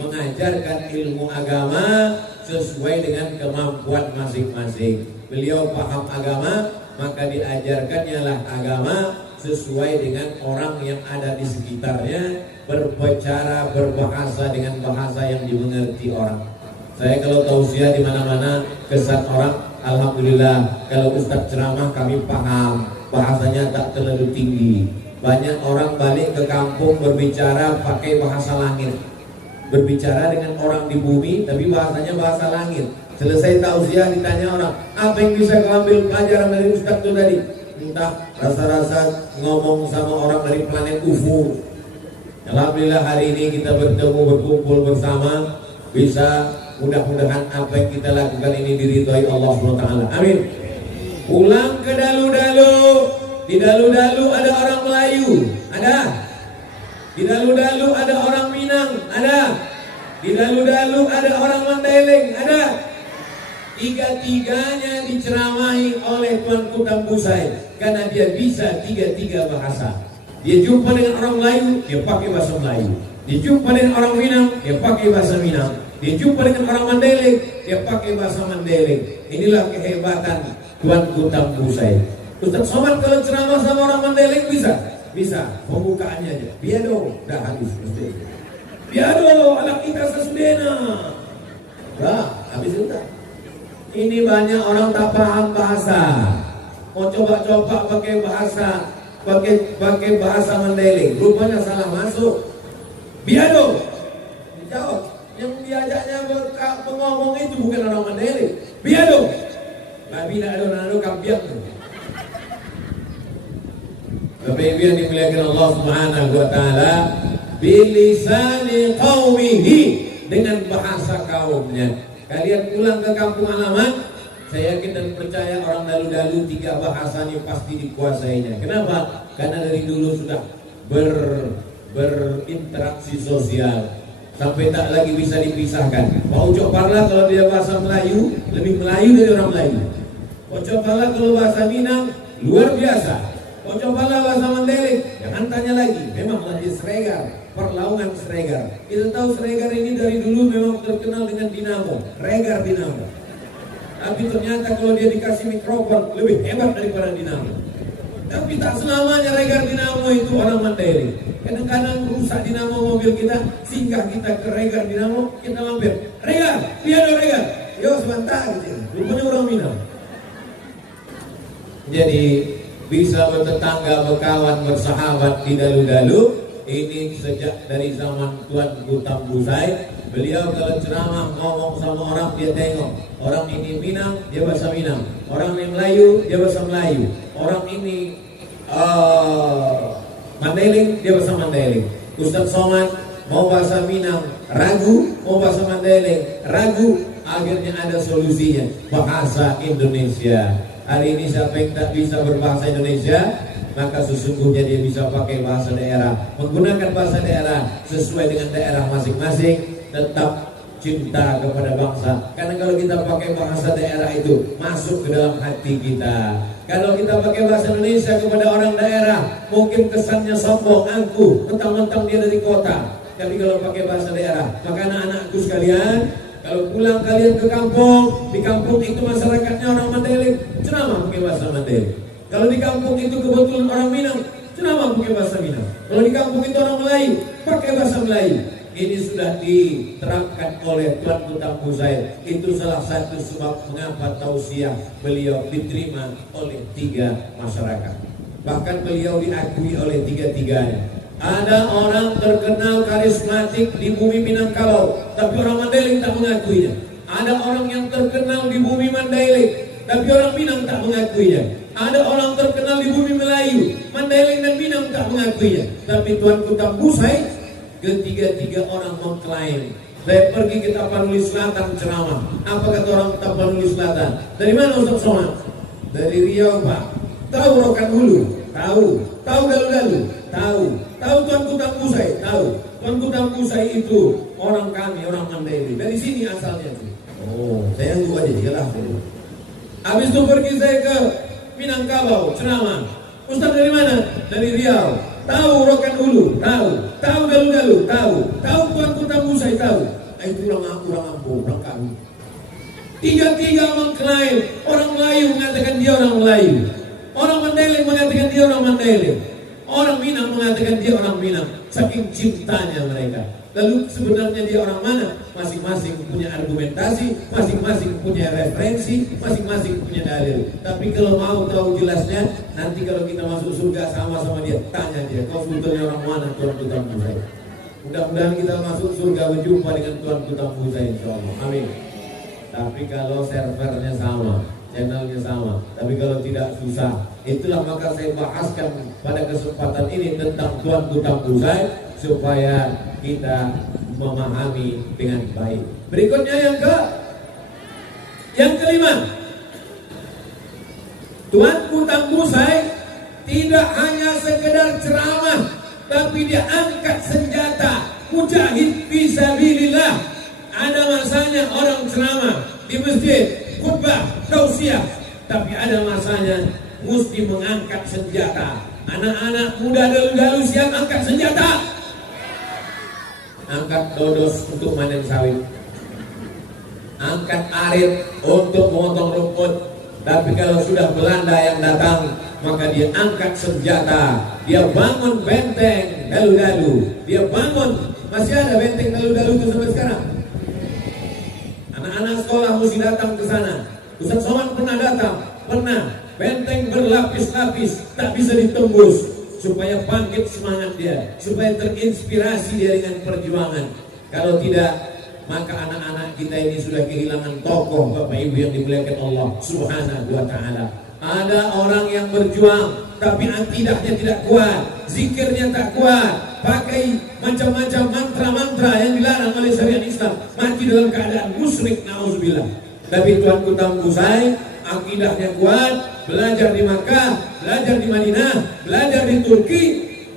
mengajarkan ilmu agama sesuai dengan kemampuan masing-masing. Beliau paham agama, maka diajarkannya lah agama sesuai dengan orang yang ada di sekitarnya, berbicara, berbahasa dengan bahasa yang dimengerti orang. Saya kalau tausiah di mana-mana, kesan orang, alhamdulillah, kalau ustaz ceramah kami paham, bahasanya tak terlalu tinggi. Banyak orang balik ke kampung berbicara pakai bahasa langit, berbicara dengan orang di bumi, tapi bahasanya bahasa langit. Selesai tausiah ditanya orang, apa yang bisa kau ambil pelajaran dari ustaz itu tadi? Entah rasa-rasa ngomong sama orang dari planet UFO. Alhamdulillah hari ini kita bertemu, berkumpul bersama, bisa mudah-mudahan apa yang kita lakukan ini diridhai Allah SWT. Amin. Pulang ke Dalu-Dalu. Di Dalu-Dalu ada orang Melayu, ada. Di Dalu-Dalu ada orang Minang, ada. Di Dalu-Dalu ada orang Mandailing, ada. Tiga-tiganya diceramahi oleh Tuanku Tambusai karena dia bisa tiga-tiga bahasa. Dia jumpa dengan orang Melayu, dia pakai bahasa Melayu. Dia jumpa dengan orang Minang, dia pakai bahasa Minang. Dia jumpa dengan orang Mandailing, dia pakai bahasa Mandailing. Inilah kehebatan Tuanku Tambusai. Ustaz Somad kalau ceramah sama orang Mandailing bisa? Bisa, pembukaannya aja. Biado, dah habis. Biado, anak kita sesudena. Dah, habis sudah. Ini banyak orang tak paham bahasa. Mau coba-coba pakai bahasa Mandailing, rupanya salah masuk. Biado, dijawab. Yang diajaknya pengomong itu bukan orang Mandailing. Biado, tapi tidak ada kampiang. Bapak Ibu yang dimuliakan Allah Subhanahu wa taala, bilisani qaumihi, dengan bahasa kaumnya. Kalian pulang ke kampung halaman, saya yakin dan percaya orang Dalu-Dalu tiga bahasanya pasti dikuasainya. Kenapa? Karena dari dulu sudah berinteraksi sosial sampai tak lagi bisa dipisahkan. Pak Ucok Parla kalau dia bahasa Melayu lebih Melayu dari orang Melayu. Pak Ucok Parla kalau bahasa Minang luar biasa. Pak Ucok Parla bahasa Mandailing jangan tanya lagi. Memang lagi Sregar, perlaungan Sregar. Kita tahu Sregar ini dari dulu memang terkenal dengan dinamo, Regar dinamo. Tapi ternyata kalau dia dikasih mikrofon lebih hebat daripada dinamo. Tapi tak selamanya Regar dinamo itu orang Mandailing. Kadang-kadang rusak dinamo mobil kita, singgah kita ke Regar dinamo, kita mampir. Regar, piano Regar. Yo sebentar gitu. Rupanya orang Minang. Jadi bisa bertetangga, berkawan, bersahabat di Dalu-Dalu. Ini sejak dari zaman Tuanku Tambusai. Beliau kalau ceramah ngomong sama orang, dia tengok orang ini Minang, dia bahasa Minang. Orang ini Melayu, dia bahasa Melayu. Orang ini Mandailing, dia bahasa Mandailing. Ustaz Somad mau bahasa Minang ragu, mau bahasa Mandailing ragu. Akhirnya ada solusinya, bahasa Indonesia. Hari ini siapa yang tak bisa berbahasa Indonesia, maka sesungguhnya dia bisa pakai bahasa daerah, menggunakan bahasa daerah sesuai dengan daerah masing-masing. Tetap cinta kepada bangsa, karena kalau kita pakai bahasa daerah itu masuk ke dalam hati kita. Kalau kita pakai bahasa Indonesia kepada orang daerah, mungkin kesannya sombong, angkuh, mentang-mentang dia dari kota. Tapi kalau pakai bahasa daerah, maka anak-anakku sekalian, kalau pulang kalian ke kampung, di kampung itu masyarakatnya orang Mandailing, ceramah pakai bahasa Mandailing. Kalau di kampung itu kebetulan orang Minang, ceramah pakai bahasa Minang. Kalau di kampung itu orang Melayu, pakai bahasa Melayu. Ini sudah diterapkan oleh Tuanku Tambusai. Itu salah satu sebab mengapa tausiah beliau diterima oleh tiga masyarakat. Bahkan beliau diakui oleh tiga-tiganya. Ada orang terkenal karismatik di bumi Minangkabau, tapi orang Mandailing tak mengakuinya. Ada orang yang terkenal di bumi Mandailing, tapi orang Minang tak mengakuinya. Ada orang terkenal di bumi Melayu, Mandailing dan Minang tak mengakuinya. Tapi Tuanku Tambusai, ketiga-tiga orang mengklaim. Saya pergi ke Tapanuli Selatan ceramah. Apa kata orang Tapanuli Selatan? Dari mana Ustaz Somad? Dari Riau Pak. Tahu Rokan Hulu? Tahu. Tahu Dalu-Dalu? Tahu. Tahu Tuanku Tambusai? Tahu. Tuanku Tambusai itu orang kami, orang Mandailing. Dari sini asalnya. Oh, saya tunggu aja jelas. Habis itu pergi saya ke Minangkabau ceramah. Ustaz dari mana? Dari Riau. Tahu Rokan Hulu? Tahu. Tahu Dalu-Dalu? Tahu. Tahu Tuanku Tambusai? Tahu. Itu orang Ampung, orang kami. Tiga-tiga mengklaim. Orang Melayu mengatakan dia orang Melayu. Orang Mandailing mengatakan dia orang Mandailing. Orang Minang mengatakan dia orang Minang. Saking cintanya mereka. Lalu sebenarnya dia orang mana? Masing-masing punya argumentasi, masing-masing punya referensi, masing-masing punya dalil. Tapi kalau mau tahu jelasnya, nanti kalau kita masuk surga sama-sama dia, tanya dia, kau sebetulnya orang mana Tuanku Tambusai? Mudah-mudahan kita masuk surga berjumpa dengan Tuanku Tambusai, insyaallah. Amin. Tapi kalau servernya sama, channelnya sama, tapi kalau tidak susah. Itulah maka saya bahaskan pada kesempatan ini tentang Tuanku Tambusai, supaya kita memahami dengan baik. Berikutnya yang kelima. Tuanku Tambusai tidak hanya sekedar ceramah, tapi dia angkat senjata, mujahid fisabilillah. Ada masanya orang ceramah di masjid, khutbah, tausiah, tapi ada masanya mesti mengangkat senjata. Anak-anak muda dalu-dalu siap angkat senjata. Angkat dodos untuk manen sawit, angkat arit untuk memotong rumput. Tapi kalau sudah Belanda yang datang, maka dia angkat senjata. Dia bangun benteng dalu-dalu. Dia bangun, masih ada benteng dalu-dalu itu sampai sekarang. Anak-anak sekolah mesti datang ke sana. Ustaz Somad pernah datang, pernah. Benteng berlapis-lapis, tak bisa ditembus. Supaya bangkit semangat dia, supaya terinspirasi dia dengan perjuangan. Kalau tidak, maka anak-anak kita ini sudah kehilangan tokoh Bapak Ibu yang dimuliakan Allah Subhanahu wa Ta'ala. Ada orang yang berjuang tapi akidahnya tidak kuat, zikirnya tak kuat, pakai macam-macam mantra-mantra yang dilarang oleh syariat Islam, mati dalam keadaan musyrik, na'udzubillah. Tapi Tuanku Tambusai akidahnya kuat, belajar di Makkah, belajar di Madinah, belajar di Turki,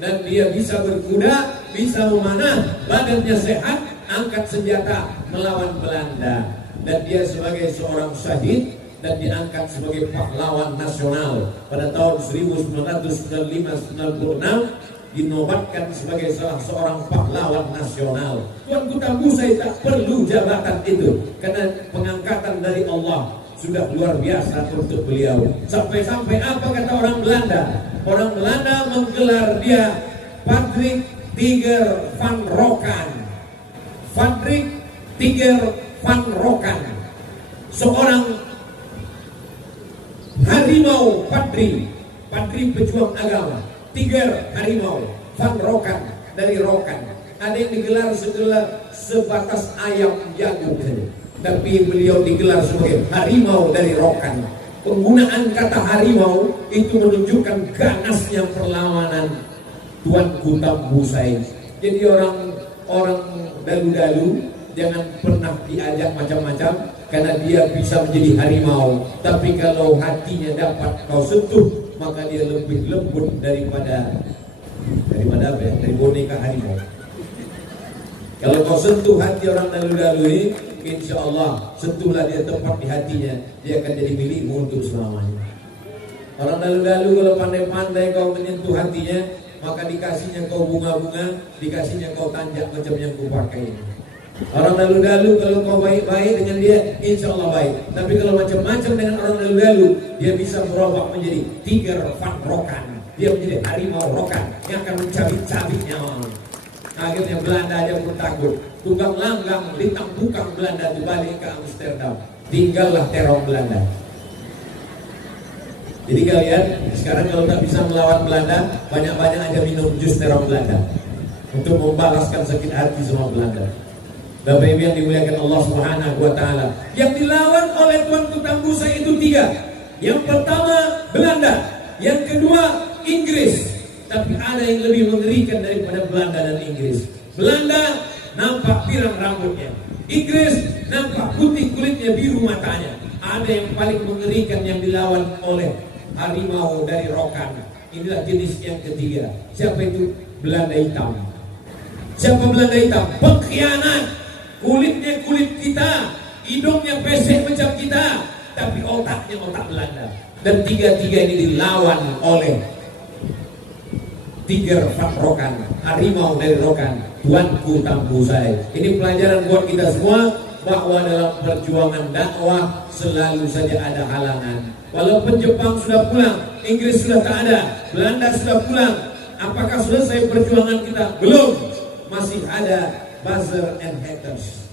dan dia bisa berkuda, bisa memanah, badannya sehat, angkat senjata melawan Belanda. Dan dia sebagai seorang syahid dan diangkat sebagai pahlawan nasional pada tahun 1995-96, dinobatkan sebagai salah seorang pahlawan nasional. Tuanku Tambusai tak perlu jabatan itu, karena pengangkatan dari Allah sudah luar biasa untuk beliau. Sampai-sampai apa kata orang Belanda? Orang Belanda menggelar dia Patrick Tiger van Rokan. Patrick Tiger van Rokan, seorang harimau Padri pejuang agama. Tiger harimau, van Rokan dari Rokan. Ada yang digelar sebatas ayam jagung, tapi beliau digelar sebagai harimau dari Rokan. Penggunaan kata harimau itu menunjukkan ganasnya perlawanan Tuanku Tambusai. Jadi orang dalu-dalu jangan pernah diajak macam-macam, karena dia bisa menjadi harimau. Tapi kalau hatinya dapat kau sentuh, maka dia lebih lembut daripada apa ya? Dari boneka harimau. Kalau kau sentuh hati orang dalu-dalu ini, insya Allah sentuhlah dia tepat di hatinya, dia akan jadi milikmu untuk selamanya. Orang dalu-dalu kalau pandai-pandai kau menyentuh hatinya, maka dikasihnya kau bunga-bunga, dikasihnya kau tanjak macam yang kau pakai. Orang dalu-dalu kalau kau baik-baik dengan dia, insya Allah baik. Tapi kalau macam-macam dengan orang dalu-dalu, dia bisa merubah menjadi Tiger van Rokan. Dia menjadi harimau Rokan yang akan mencabik-cabik nyawa. Akhirnya Belanda aja pun takut. Tunggang langgang ditampukang Belanda dibalik ke Amsterdam. Tinggallah teror Belanda. Jadi kalian sekarang kalau tak bisa melawan Belanda, banyak-banyak aja minum jus teror Belanda untuk membalaskan sakit hati sama Belanda. Bapak Ibu yang dimuliakan Allah Subhanahu wa Ta'ala, yang dilawan oleh Tuanku Tambusai itu 3. Yang pertama Belanda, yang kedua Inggris. Tapi ada yang lebih mengerikan daripada Belanda dan Inggris. Belanda nampak pirang rambutnya, Inggris nampak putih kulitnya, biru matanya. Ada yang paling mengerikan yang dilawan oleh harimau dari Rokan. Inilah jenis yang ketiga. Siapa itu? Belanda hitam. Siapa Belanda hitam? Pengkhianat. Kulitnya kulit kita, hidungnya pesek macam kita, tapi otaknya otak Belanda. Dan 3 ini dilawan oleh Tiger van Rokan, harimau dari Rokan, Tuanku Tambusai. Ini pelajaran buat kita semua, bahwa dalam perjuangan dakwah selalu saja ada halangan. Walaupun Jepang sudah pulang, Inggris sudah tak ada, Belanda sudah pulang, apakah selesai perjuangan kita? Belum, masih ada buzzer and haters.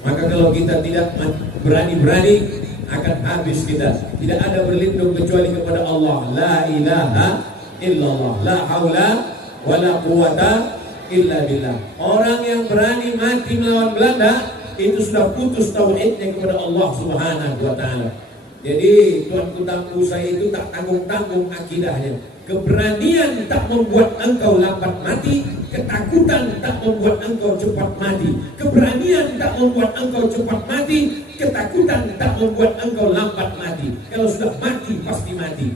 Maka kalau kita tidak berani-berani, akan habis kita. Tidak ada berlindung kecuali kepada Allah. La ilaha illallah, la haula wa la quwata illa billah. Orang yang berani mati melawan Belanda, itu sudah putus tauhidnya kepada Allah Subhanahu wa Ta'ala. Jadi Tuanku Tambusai itu tak tanggung-tanggung akidahnya. Keberanian tak membuat engkau lambat mati, ketakutan tak membuat engkau cepat mati. Keberanian tak membuat engkau cepat mati, ketakutan tak membuat engkau lambat mati. Kalau sudah mati pasti mati.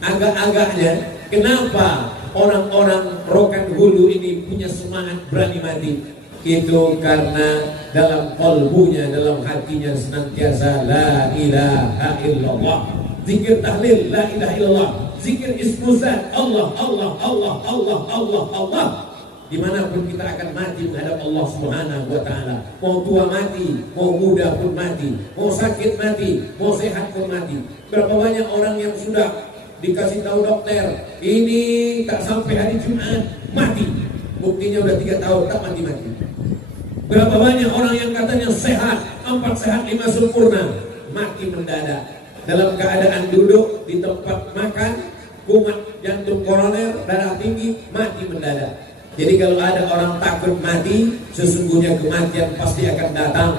agak-agaknya kenapa orang-orang Rokan Hulu ini punya semangat berani mati? Itu karena dalam kalbunya, dalam hatinya senantiasa la ilaha illallah, zikir tahlil la ilaha illallah, zikir ismuzat Allah Allah Allah Allah Allah Allah. Dimanapun kita akan mati menghadap Allah Subhanahu wa ta'ala, mau tua mati, mau muda pun mati, mau sakit mati, mau sehat pun mati. Berapa banyak orang yang sudah dikasih tahu dokter ini tak sampai hari Jumat mati, buktinya udah 3 tahun tak mati-mati. Berapa banyak orang yang katanya sehat, 4 sehat 5 sempurna, mati mendadak dalam keadaan duduk di tempat makan, kumat jantung koroner, darah tinggi, mati mendadak. Jadi kalau ada orang takut mati, sesungguhnya kematian pasti akan datang.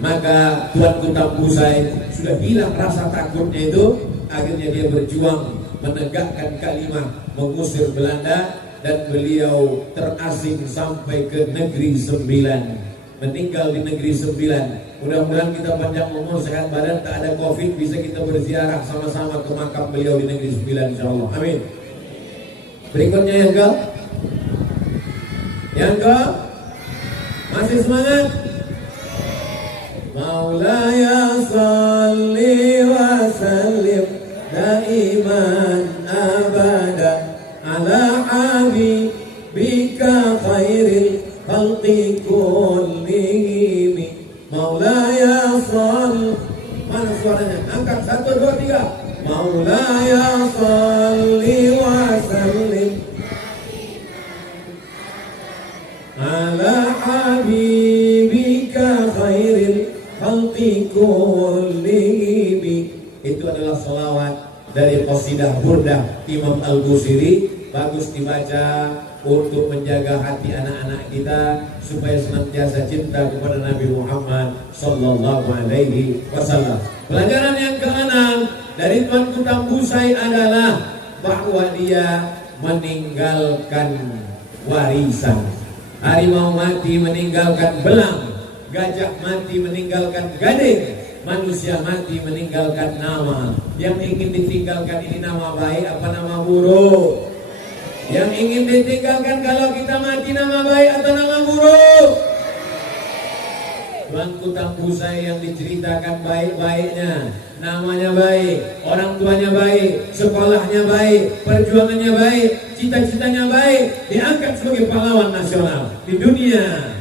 Maka Tuanku Tambusai sudah hilang rasa takutnya itu, akhirnya dia berjuang menegakkan kalimat mengusir Belanda, dan beliau terasing sampai ke Negeri Sembilan, meninggal di Negeri Sembilan. Mudah-mudahan kita panjang umur, sehat badan, tak ada COVID, bisa kita berziarah sama-sama ke makam beliau di Negeri Sembilan, insyaallah. Amin. Berikutnya yang ke masih semangat. Maulaya salli wa sallim daiman abada ala habibika khairil khalqi kullihim. Maulaya salli, mana suaranya? Angkat 1, 2, 3. Maulaya salli wa sallim ala habibika khairil khalqi kullihim. Itu adalah salawat dari qasidah Burdah Imam Al-Busiri. Bagus dibaca untuk menjaga hati anak-anak kita supaya senantiasa cinta kepada Nabi Muhammad sallallahu alaihi wasallam. Pelajaran yang ke-6 dari Tuanku Tambusai adalah bahwa dia meninggalkan warisan. Harimau mati meninggalkan belang, gajah mati meninggalkan gading, manusia mati meninggalkan nama. Yang ingin ditinggalkan ini nama baik apa nama buruk? Yang ingin ditinggalkan kalau kita mati nama baik atau nama buruk? Tuanku Tambusai yang diceritakan baik-baiknya, namanya baik, orang tuanya baik, sekolahnya baik, perjuangannya baik, cita-citanya baik, diangkat sebagai pahlawan nasional di dunia,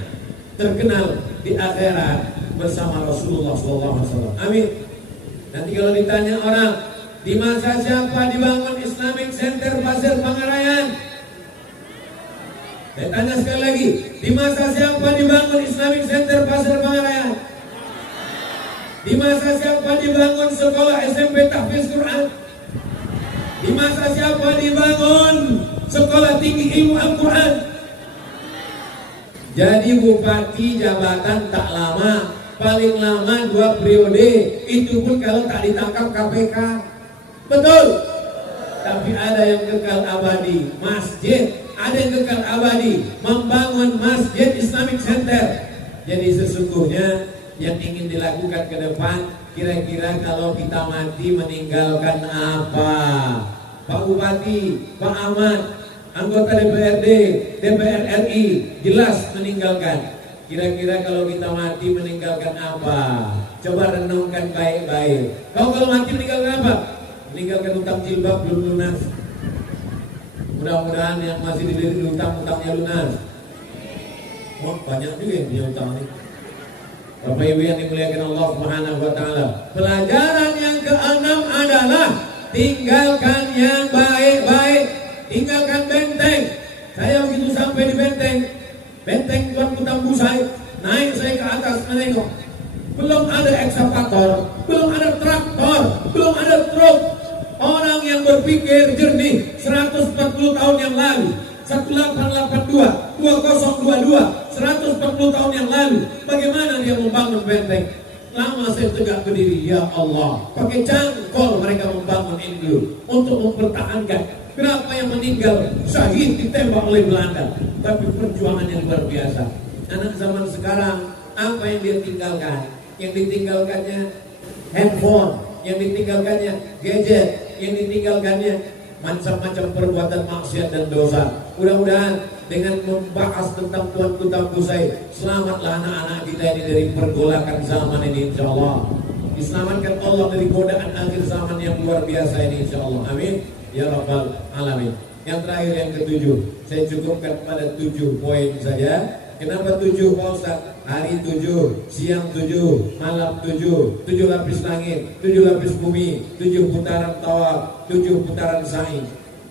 terkenal di akhirat bersama Rasulullah SAW. Amin. Nanti kalau ditanya orang, di masa siapa dibangun Islamic Center Pasir Pangarayan? Saya tanya sekali lagi, di masa siapa dibangun Islamic Center Pasir Pangarayan? Di masa siapa dibangun sekolah SMP Tahfiz Quran? Di masa siapa dibangun sekolah tinggi ilmu Al-Quran? Jadi bupati jabatan tak lama, paling lama 2 periode, itu pun kalau tak ditangkap KPK. Betul? Tapi ada yang kekal abadi, masjid. Ada yang kekal abadi, membangun masjid Islamic Center. Jadi sesungguhnya yang ingin dilakukan ke depan, kira-kira kalau kita mati meninggalkan apa? Pak Bupati, Pak Ahmad, anggota DPRD, DPR RI, jelas meninggalkan. Kira-kira kalau kita mati meninggalkan apa? Coba renungkan baik-baik. Kalau mati meninggalkan apa? Meninggalkan utang jilbab belum lunas. Mudah-mudahan yang masih dilirik utang-utangnya lunas. Wah, banyak juga yang punya utang ini. Bapak Ibu yang dimuliakan Allah Subhanahu wa taala. Pelajaran yang ke-6 adalah tinggalkan yang baik-baik, tinggalkan benteng. Saya begitu sampai di benteng Tuanku Tambusai, naik saya ke atas menengok. Belum ada ekskavator, belum ada traktor, belum ada truk. Orang yang berpikir jernih 140 tahun yang lalu, 1882, 2022, 140 tahun yang lalu, bagaimana dia membangun benteng? Lama saya tegak berdiri, ya Allah, pakai cangkol mereka membangun ini dulu untuk mempertahankan. Berapa yang meninggal syahid ditembak oleh Belanda, tapi perjuangan yang luar biasa. Anak zaman sekarang apa yang dia tinggalkan? Yang ditinggalkannya handphone, yang ditinggalkannya gadget, yang ditinggalkannya macam-macam perbuatan maksiat dan dosa. Mudah-mudahan dengan membahas tentang Tuanku Tambusai, selamatlah anak-anak kita ini dari pergolakan zaman ini, insyaallah. Diselamatkan Allah dari godaan akhir zaman yang luar biasa ini, insyaallah. Amin ya rabbal alamin. Yang terakhir, yang ketujuh, saya cukupkan pada 7 poin saja. Kenapa 7, Pak Ustaz? Hari 7, siang 7, malam 7, 7 lapis langit, 7 lapis bumi, 7 putaran tawaf, 7 putaran sa'i.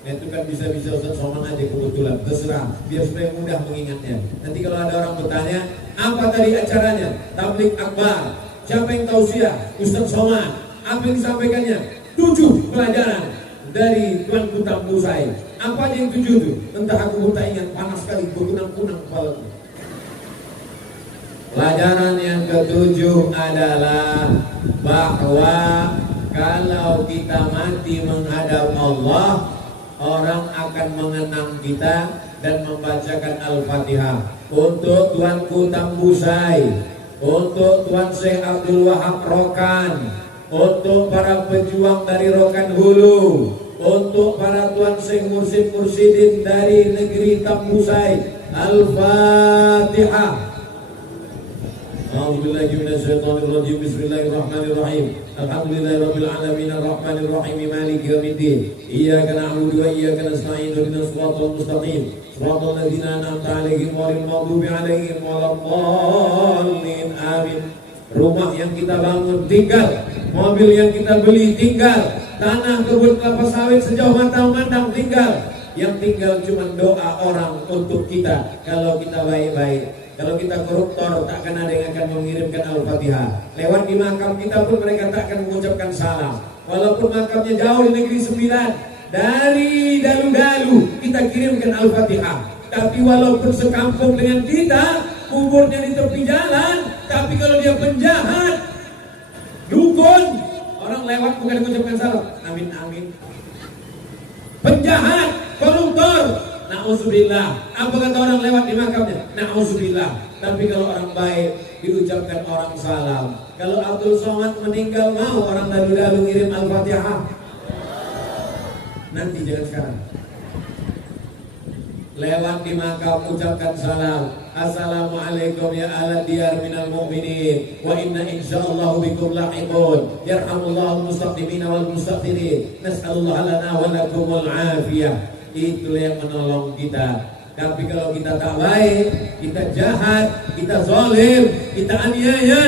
Itu kan bisa-bisa Ustaz Somad aja kebetulan, terserah, biar supaya mudah mengingatnya. Nanti kalau ada orang bertanya, apa tadi acaranya? Tablik akbar. Siapa yang tausiah? Ustaz Somad. Apa yang disampaikannya? 7 pelajaran dari Tuanku Tambusai. Apa aja yang 7 itu? Entah aku tak ingat, panas sekali, berkunang-kunang kepalaku. Pelajaran yang ketujuh adalah bahwa kalau kita mati menghadap Allah, orang akan mengenang kita dan membacakan Al-Fatihah. Untuk Tuanku Tambusai, untuk Tuan Syekh Abdul Wahab Rokan, untuk para pejuang dari Rokan Hulu, untuk para Tuan Syekh Mursyid-Mursyidin dari negeri Tambusai. Al-Fatihah. A'udzubillahi minasyaitonirrajim. Bismillahirrahmanirrahim. Alhamdulillahirabbil alamin arrahmanir rahim maliki yaumiddin. Iyyaka na'budu wa iyyaka nasta'in. Ihdinas siratal mustaqim. Shiratal ladzina an'amta 'alaihim ghairil maghdubi 'alaihim waladdallin. Amin. Rumah yang kita bangun tinggal, mobil yang kita beli tinggal, tanah kebun kelapa sawit sejauh mata memandang tinggal. Yang tinggal cuma doa orang untuk kita kalau kita baik-baik. Kalau kita koruptor, tak akan ada yang akan mengirimkan Al-Fatihah. Lewat di makam kita pun mereka tak akan mengucapkan salam. Walaupun makamnya jauh di negeri 9, dari dalu-dalu kita kirimkan Al-Fatihah. Tapi walaupun sekampung dengan kita, kuburnya di tepi jalan, tapi kalau dia penjahat, dukun, orang lewat bukan mengucapkan salam. Amin, amin. Penjahat, koruptor, na'udzubillah. Apa kata orang lewat di makamnya? Na'udzubillah. Tapi kalau orang baik diucapkan orang salam. Kalau Abdul Somad meninggal, mau orang dalu-dalu ngirim Al-Fatihah? Nanti, jangan sekarang. Lewat di makam ucapkan salam. Assalamualaikum ya ahla diyar minal mu'minin. Wa inna insyaallah bikum lahiqun. Yarhamullahu mustaqdimina wal mustaqirin. Nas'alullah lana wa lakumul afiyah. Itulah yang menolong kita. Tapi kalau kita tak baik, kita jahat, kita zalim, kita aniaya,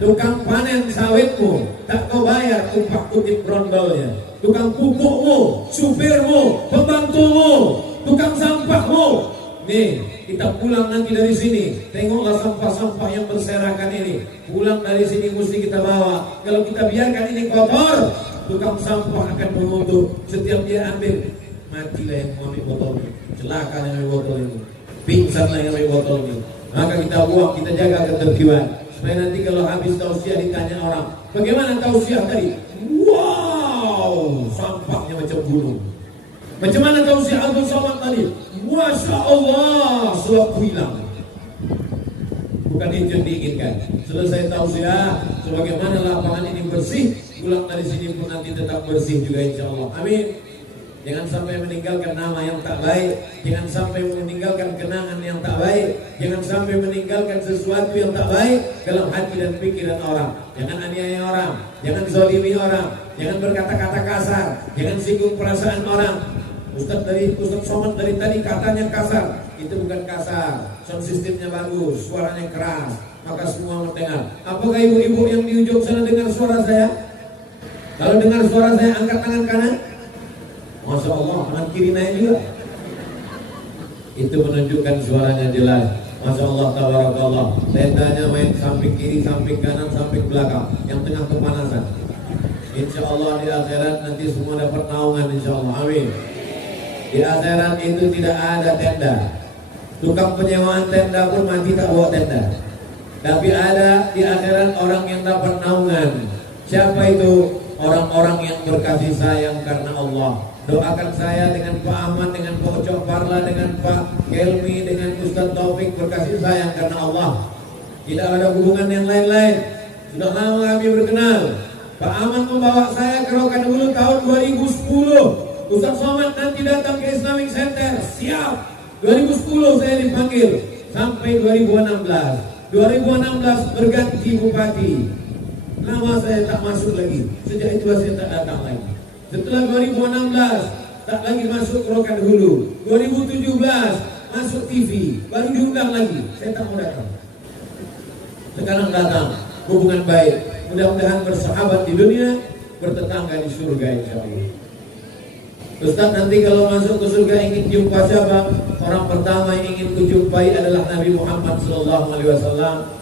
tukang panen sawitmu tak kau bayar upah kutip brondolnya, tukang pupukmu, supirmu, pembantumu, tukang sampahmu. Nih, kita pulang nanti dari sini, tengoklah sampah-sampah yang berserakan ini. Pulang dari sini mesti kita bawa. Kalau kita biarkan ini kotor, tukang sampah akan mengutuk. Setiap dia ambil, matilah yang ambil botol ini, celaka yang ambil botol ini, pingsanlah yang ambil botol ini. Maka kita buang, kita jaga ketertiban, supaya nanti kalau habis tausiah ditanya orang, bagaimana tausiah tadi? Wow, sampahnya macam gunung. Macam mana tausiah Abdul Somad tadi? Masya Allah, suap hilang. Bukan itu yang diinginkan. Selesai tausiah, sebagaimana lapangan ini bersih, pulang dari sini pun nanti tetap bersih juga, insya Allah. Amin. Jangan sampai meninggalkan nama yang tak baik, jangan sampai meninggalkan kenangan yang tak baik, jangan sampai meninggalkan sesuatu yang tak baik dalam hati dan pikiran orang. Jangan aniaya orang, jangan zalimi orang, jangan berkata-kata kasar, jangan singgung perasaan orang. Ustaz Somad dari tadi katanya kasar, itu bukan kasar. Sound systemnya bagus, suaranya keras, maka semua mendengar. Apakah ibu-ibu yang di ujung sana dengar suara saya? Kalau dengar suara saya, angkat tangan kanan. Masya Allah, tangan kiri naik juga. Itu menunjukkan suaranya jelas. Masya Allah, tabarakallah. Tendanya main samping kiri, samping kanan, samping belakang. Yang tengah kepanasan. Insya Allah di akhirat nanti semua dapat naungan, insya Allah. Amin. Di akhirat itu tidak ada tenda. Tukang penyewaan tenda pun mati tak bawa tenda. Tapi ada di akhirat orang yang dapat naungan. Siapa itu? Orang-orang yang berkasih sayang karena Allah. Doakan saya dengan Pak Ahmad, dengan Pak Ucok Parla, dengan Pak Kelmi, dengan Ustaz Taufik berkasih sayang karena Allah. Tidak ada hubungan yang lain-lain. Sudah lama kami berkenal. Pak Ahmad membawa saya ke Rokan Hulu tahun 2010. Ustaz Ustaz Somad nanti datang ke Islamic Center. Siap. 2010 saya dipanggil sampai 2016. 2016 berganti bupati. Lama saya tak masuk lagi. Sejak itu saya tak datang lagi. Setelah 2016 tak lagi masuk Rokan Hulu. 2017 masuk TV, baru diundang lagi. Saya tak mau datang. Sekarang datang. Hubungan baik. Mudah-mudahan bersahabat di dunia, bertetangga di surga insyaallah. Ustaz, nanti kalau masuk ke surga ingin jumpa siapa? Orang pertama yang ingin kujumpai adalah Nabi Muhammad SAW.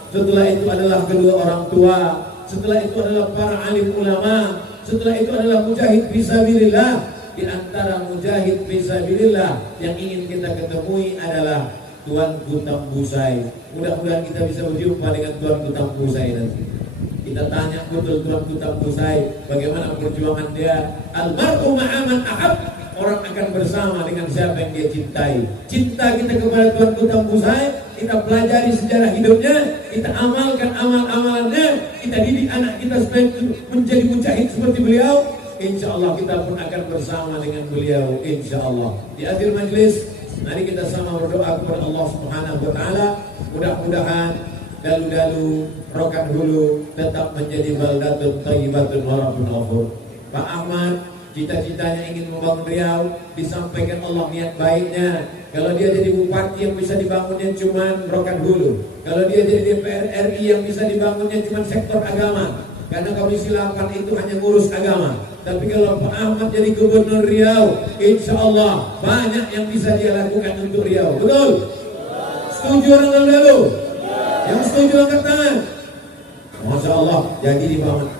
Setelah itu adalah kedua orang tua. Setelah itu adalah para alim ulama. Setelah itu adalah mujahid fisabilillah. Di antara mujahid fisabilillah yang ingin kita ketemui adalah Tuanku Tambusai. Mudah-mudahan kita bisa berjumpa dengan Tuanku Tambusai nanti. Kita tanya betul Tuanku Tambusai bagaimana perjuangan dia. Almarhum ma'aman ahab. Orang akan bersama dengan siapa yang dia cintai. Cinta kita kepada Tuanku Tambusai, kita pelajari sejarah hidupnya, kita amalkan amal-amalannya, kita didik anak kita supaya menjadi mujahid seperti beliau. Insya Allah kita pun akan bersama dengan beliau. Insya Allah. Di akhir majlis, mari kita sama berdoa kepada Allah Subhanahu Wa Taala. Mudah-mudahan dalu-dalu Rokan Hulu tetap menjadi baldatun thayyibatun wa rabbun ghafur. Pak Ahmad cita-citanya ingin membangun Riau, disampaikan Allah niat baiknya. Kalau dia jadi bupati yang bisa dibangunnya cuma Rokan Hulu. Kalau dia jadi DPR RI yang bisa dibangunnya cuma sektor agama. Karena Komisi 8 itu hanya ngurus agama. Tapi kalau Pak Ahmad jadi gubernur Riau, insya Allah banyak yang bisa dia lakukan untuk Riau. Betul? Setuju orang lalu? Yang setuju angkat tangan. Masya Allah, jadi dibangun.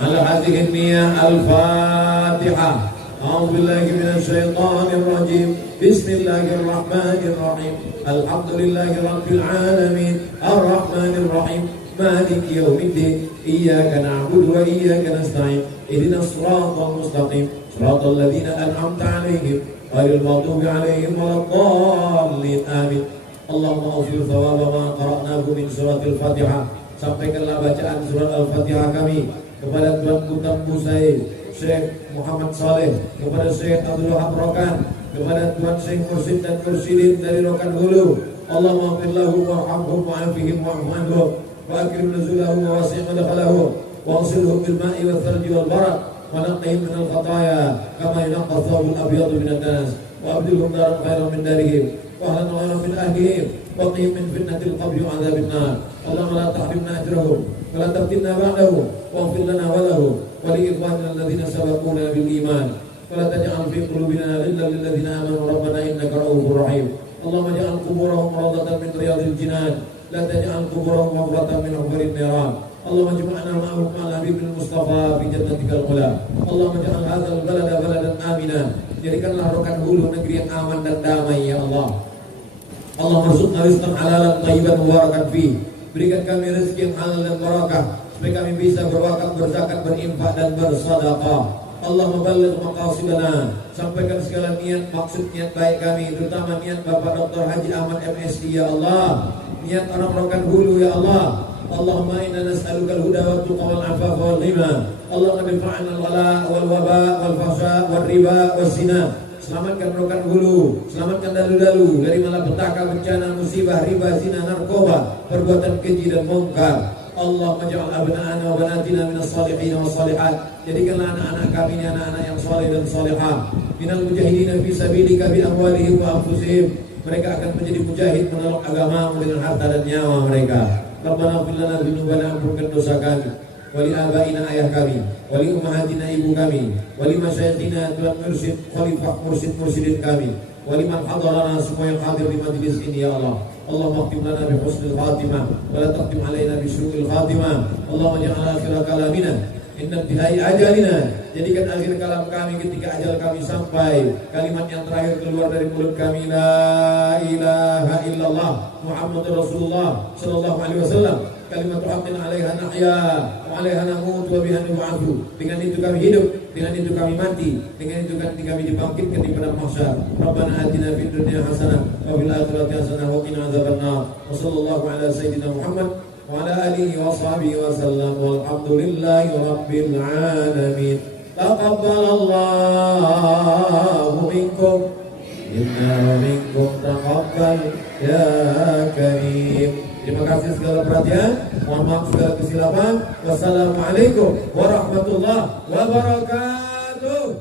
Ala hadhihi niyah al-Fatihah. A'udzubillahi minasyaitonir rajim. Bismillahirrahmanirrahim. Alhamdulillahirabbil alamin. Arrahmanir rahim. Maliki yaumiddin. Iyyaka na'budu wa iyyaka nasta'in. Ihdinas siratal mustaqim. Siratal ladzina an'amta 'alaihim ghairil maghdubi 'alaihim waladdallin. Amin. Allahumma ighfir thawaba ma qara'nahu min suratil Fatihah. Sampaikanlah bacaan surat Al-Fatihah kami kepada Tuanku Tambusai, Syekh Muhammad Saleh, kepada Syekh Abdul Wahab Rokan, kepada Tuan Syekh Mursid dan Mursidin dari Rokan Hulu. Allahumma ighfir lahu warhamhu wa'afihim wa'fu anhum wa akrim nuzulahu wa wasi' madkhalahu wa ansilhu bil ma'i wal thalji wal barad wa naqqihim min al khataya kama yunqqa thawbul abyadu min ad-danas wa abdilhum daran khairan min darihim wa ahlan khairan min ahlihim wa qihim min fitnatil qabri wa 'adzabil nar. Allahumma la tahrimna ajrahum wa la taftinna ba'dahum waghfir lana wa lahum wa li ikhwanina alladhina sabaquna bil iman wa la taj'al fi qulubina ghillan lil ladzina amanu rabbana innaka ra'ufur rahim. Allahumma ij'al quburahum rawdatan min riyadil jinan la taj'al quburahum mawratan min hufarin niran. Allahumma ij'alna ma'ahum ma'al habibil mustafa fi jannatikal ula. Allahumma ij'al hadzal balada baladan amina. Jadikanlah Rokan Hulu negeri yang aman dan damai ya Allah. Allahumma rzuqna rizqan halalan thayyiban mubarakan fi. Berikan kami rezeki yang halal dan barakah supaya kami bisa berwakaf, berzakat, berinfak dan bersedekah. Allahumma balligh maqasidana. Sampaikan segala niat, maksud niat baik kami, terutama niat Bapak Dr. Haji Ahmad MSD ya Allah. Niat orang Rokan Hulu ya Allah. Allahumma inna nas'aluka al-huda wa tuqa wal afafa wal ghina. Allahumma bifa'na al-ghala wal waba wal fahsya wal riba was zina. Selamatkan Rokan Hulu, selamatkan dalu-dalu dari malapetaka, bencana, musibah, riba, zina, narkoba, perbuatan keji dan mungkar. Allahumma ja'al abna'ana wa banatina minas salihin wa salihat. Jadikanlah anak-anak kami ini anak-anak yang saleh dan salihah. Minal mujahidin fi sabilika bi amwalihim wa anfusihim. Mereka akan menjadi mujahid menolong agamamu dengan harta dan nyawa mereka. Rabbana ighfir lana dzunubana, ampunkan dosa kami. Wali abaina ayah kami, wali ummahatina ibu kami, wali masyayikhina tuan mursyid, khalifah mursyid-mursyidin kami, wali man hadarana semua yang hadir di majlis ini ya Allah. Allahumma khtim lana bi husnil khatimah wa la taqtim alaina bi su'il khatimah. Allahumma ja'al akhir kalamina inna bihai ajalina. Jadikan akhir kalam kami ketika ajal kami sampai, kalimat yang terakhir keluar dari mulut kami, la ilaha illallah Muhammadur Rasulullah sallallahu alaihi wasallam. Kalimat haqqin 'alaiha nahya wa 'alaiha namut wa biha nub'atsu. Dengan itu kami hidup, dengan itu kami mati, dengan itu kami dibangkitkan di padang mahsyar. Rabbana atina fid dunya hasanah wa fil akhirati hasanah wa qina adzabannar. Wa sallallahu ala sayyidina Muhammad wa ala alihi wa sahbihi wa sallam. Walhamdulillahi rabbil alamin. Taqabbalallahu minkum inna wa minkum taqabbal ya karim. Terima kasih segala perhatian. Mohon maaf segala kesilapan. Wassalamualaikum warahmatullahi wabarakatuh.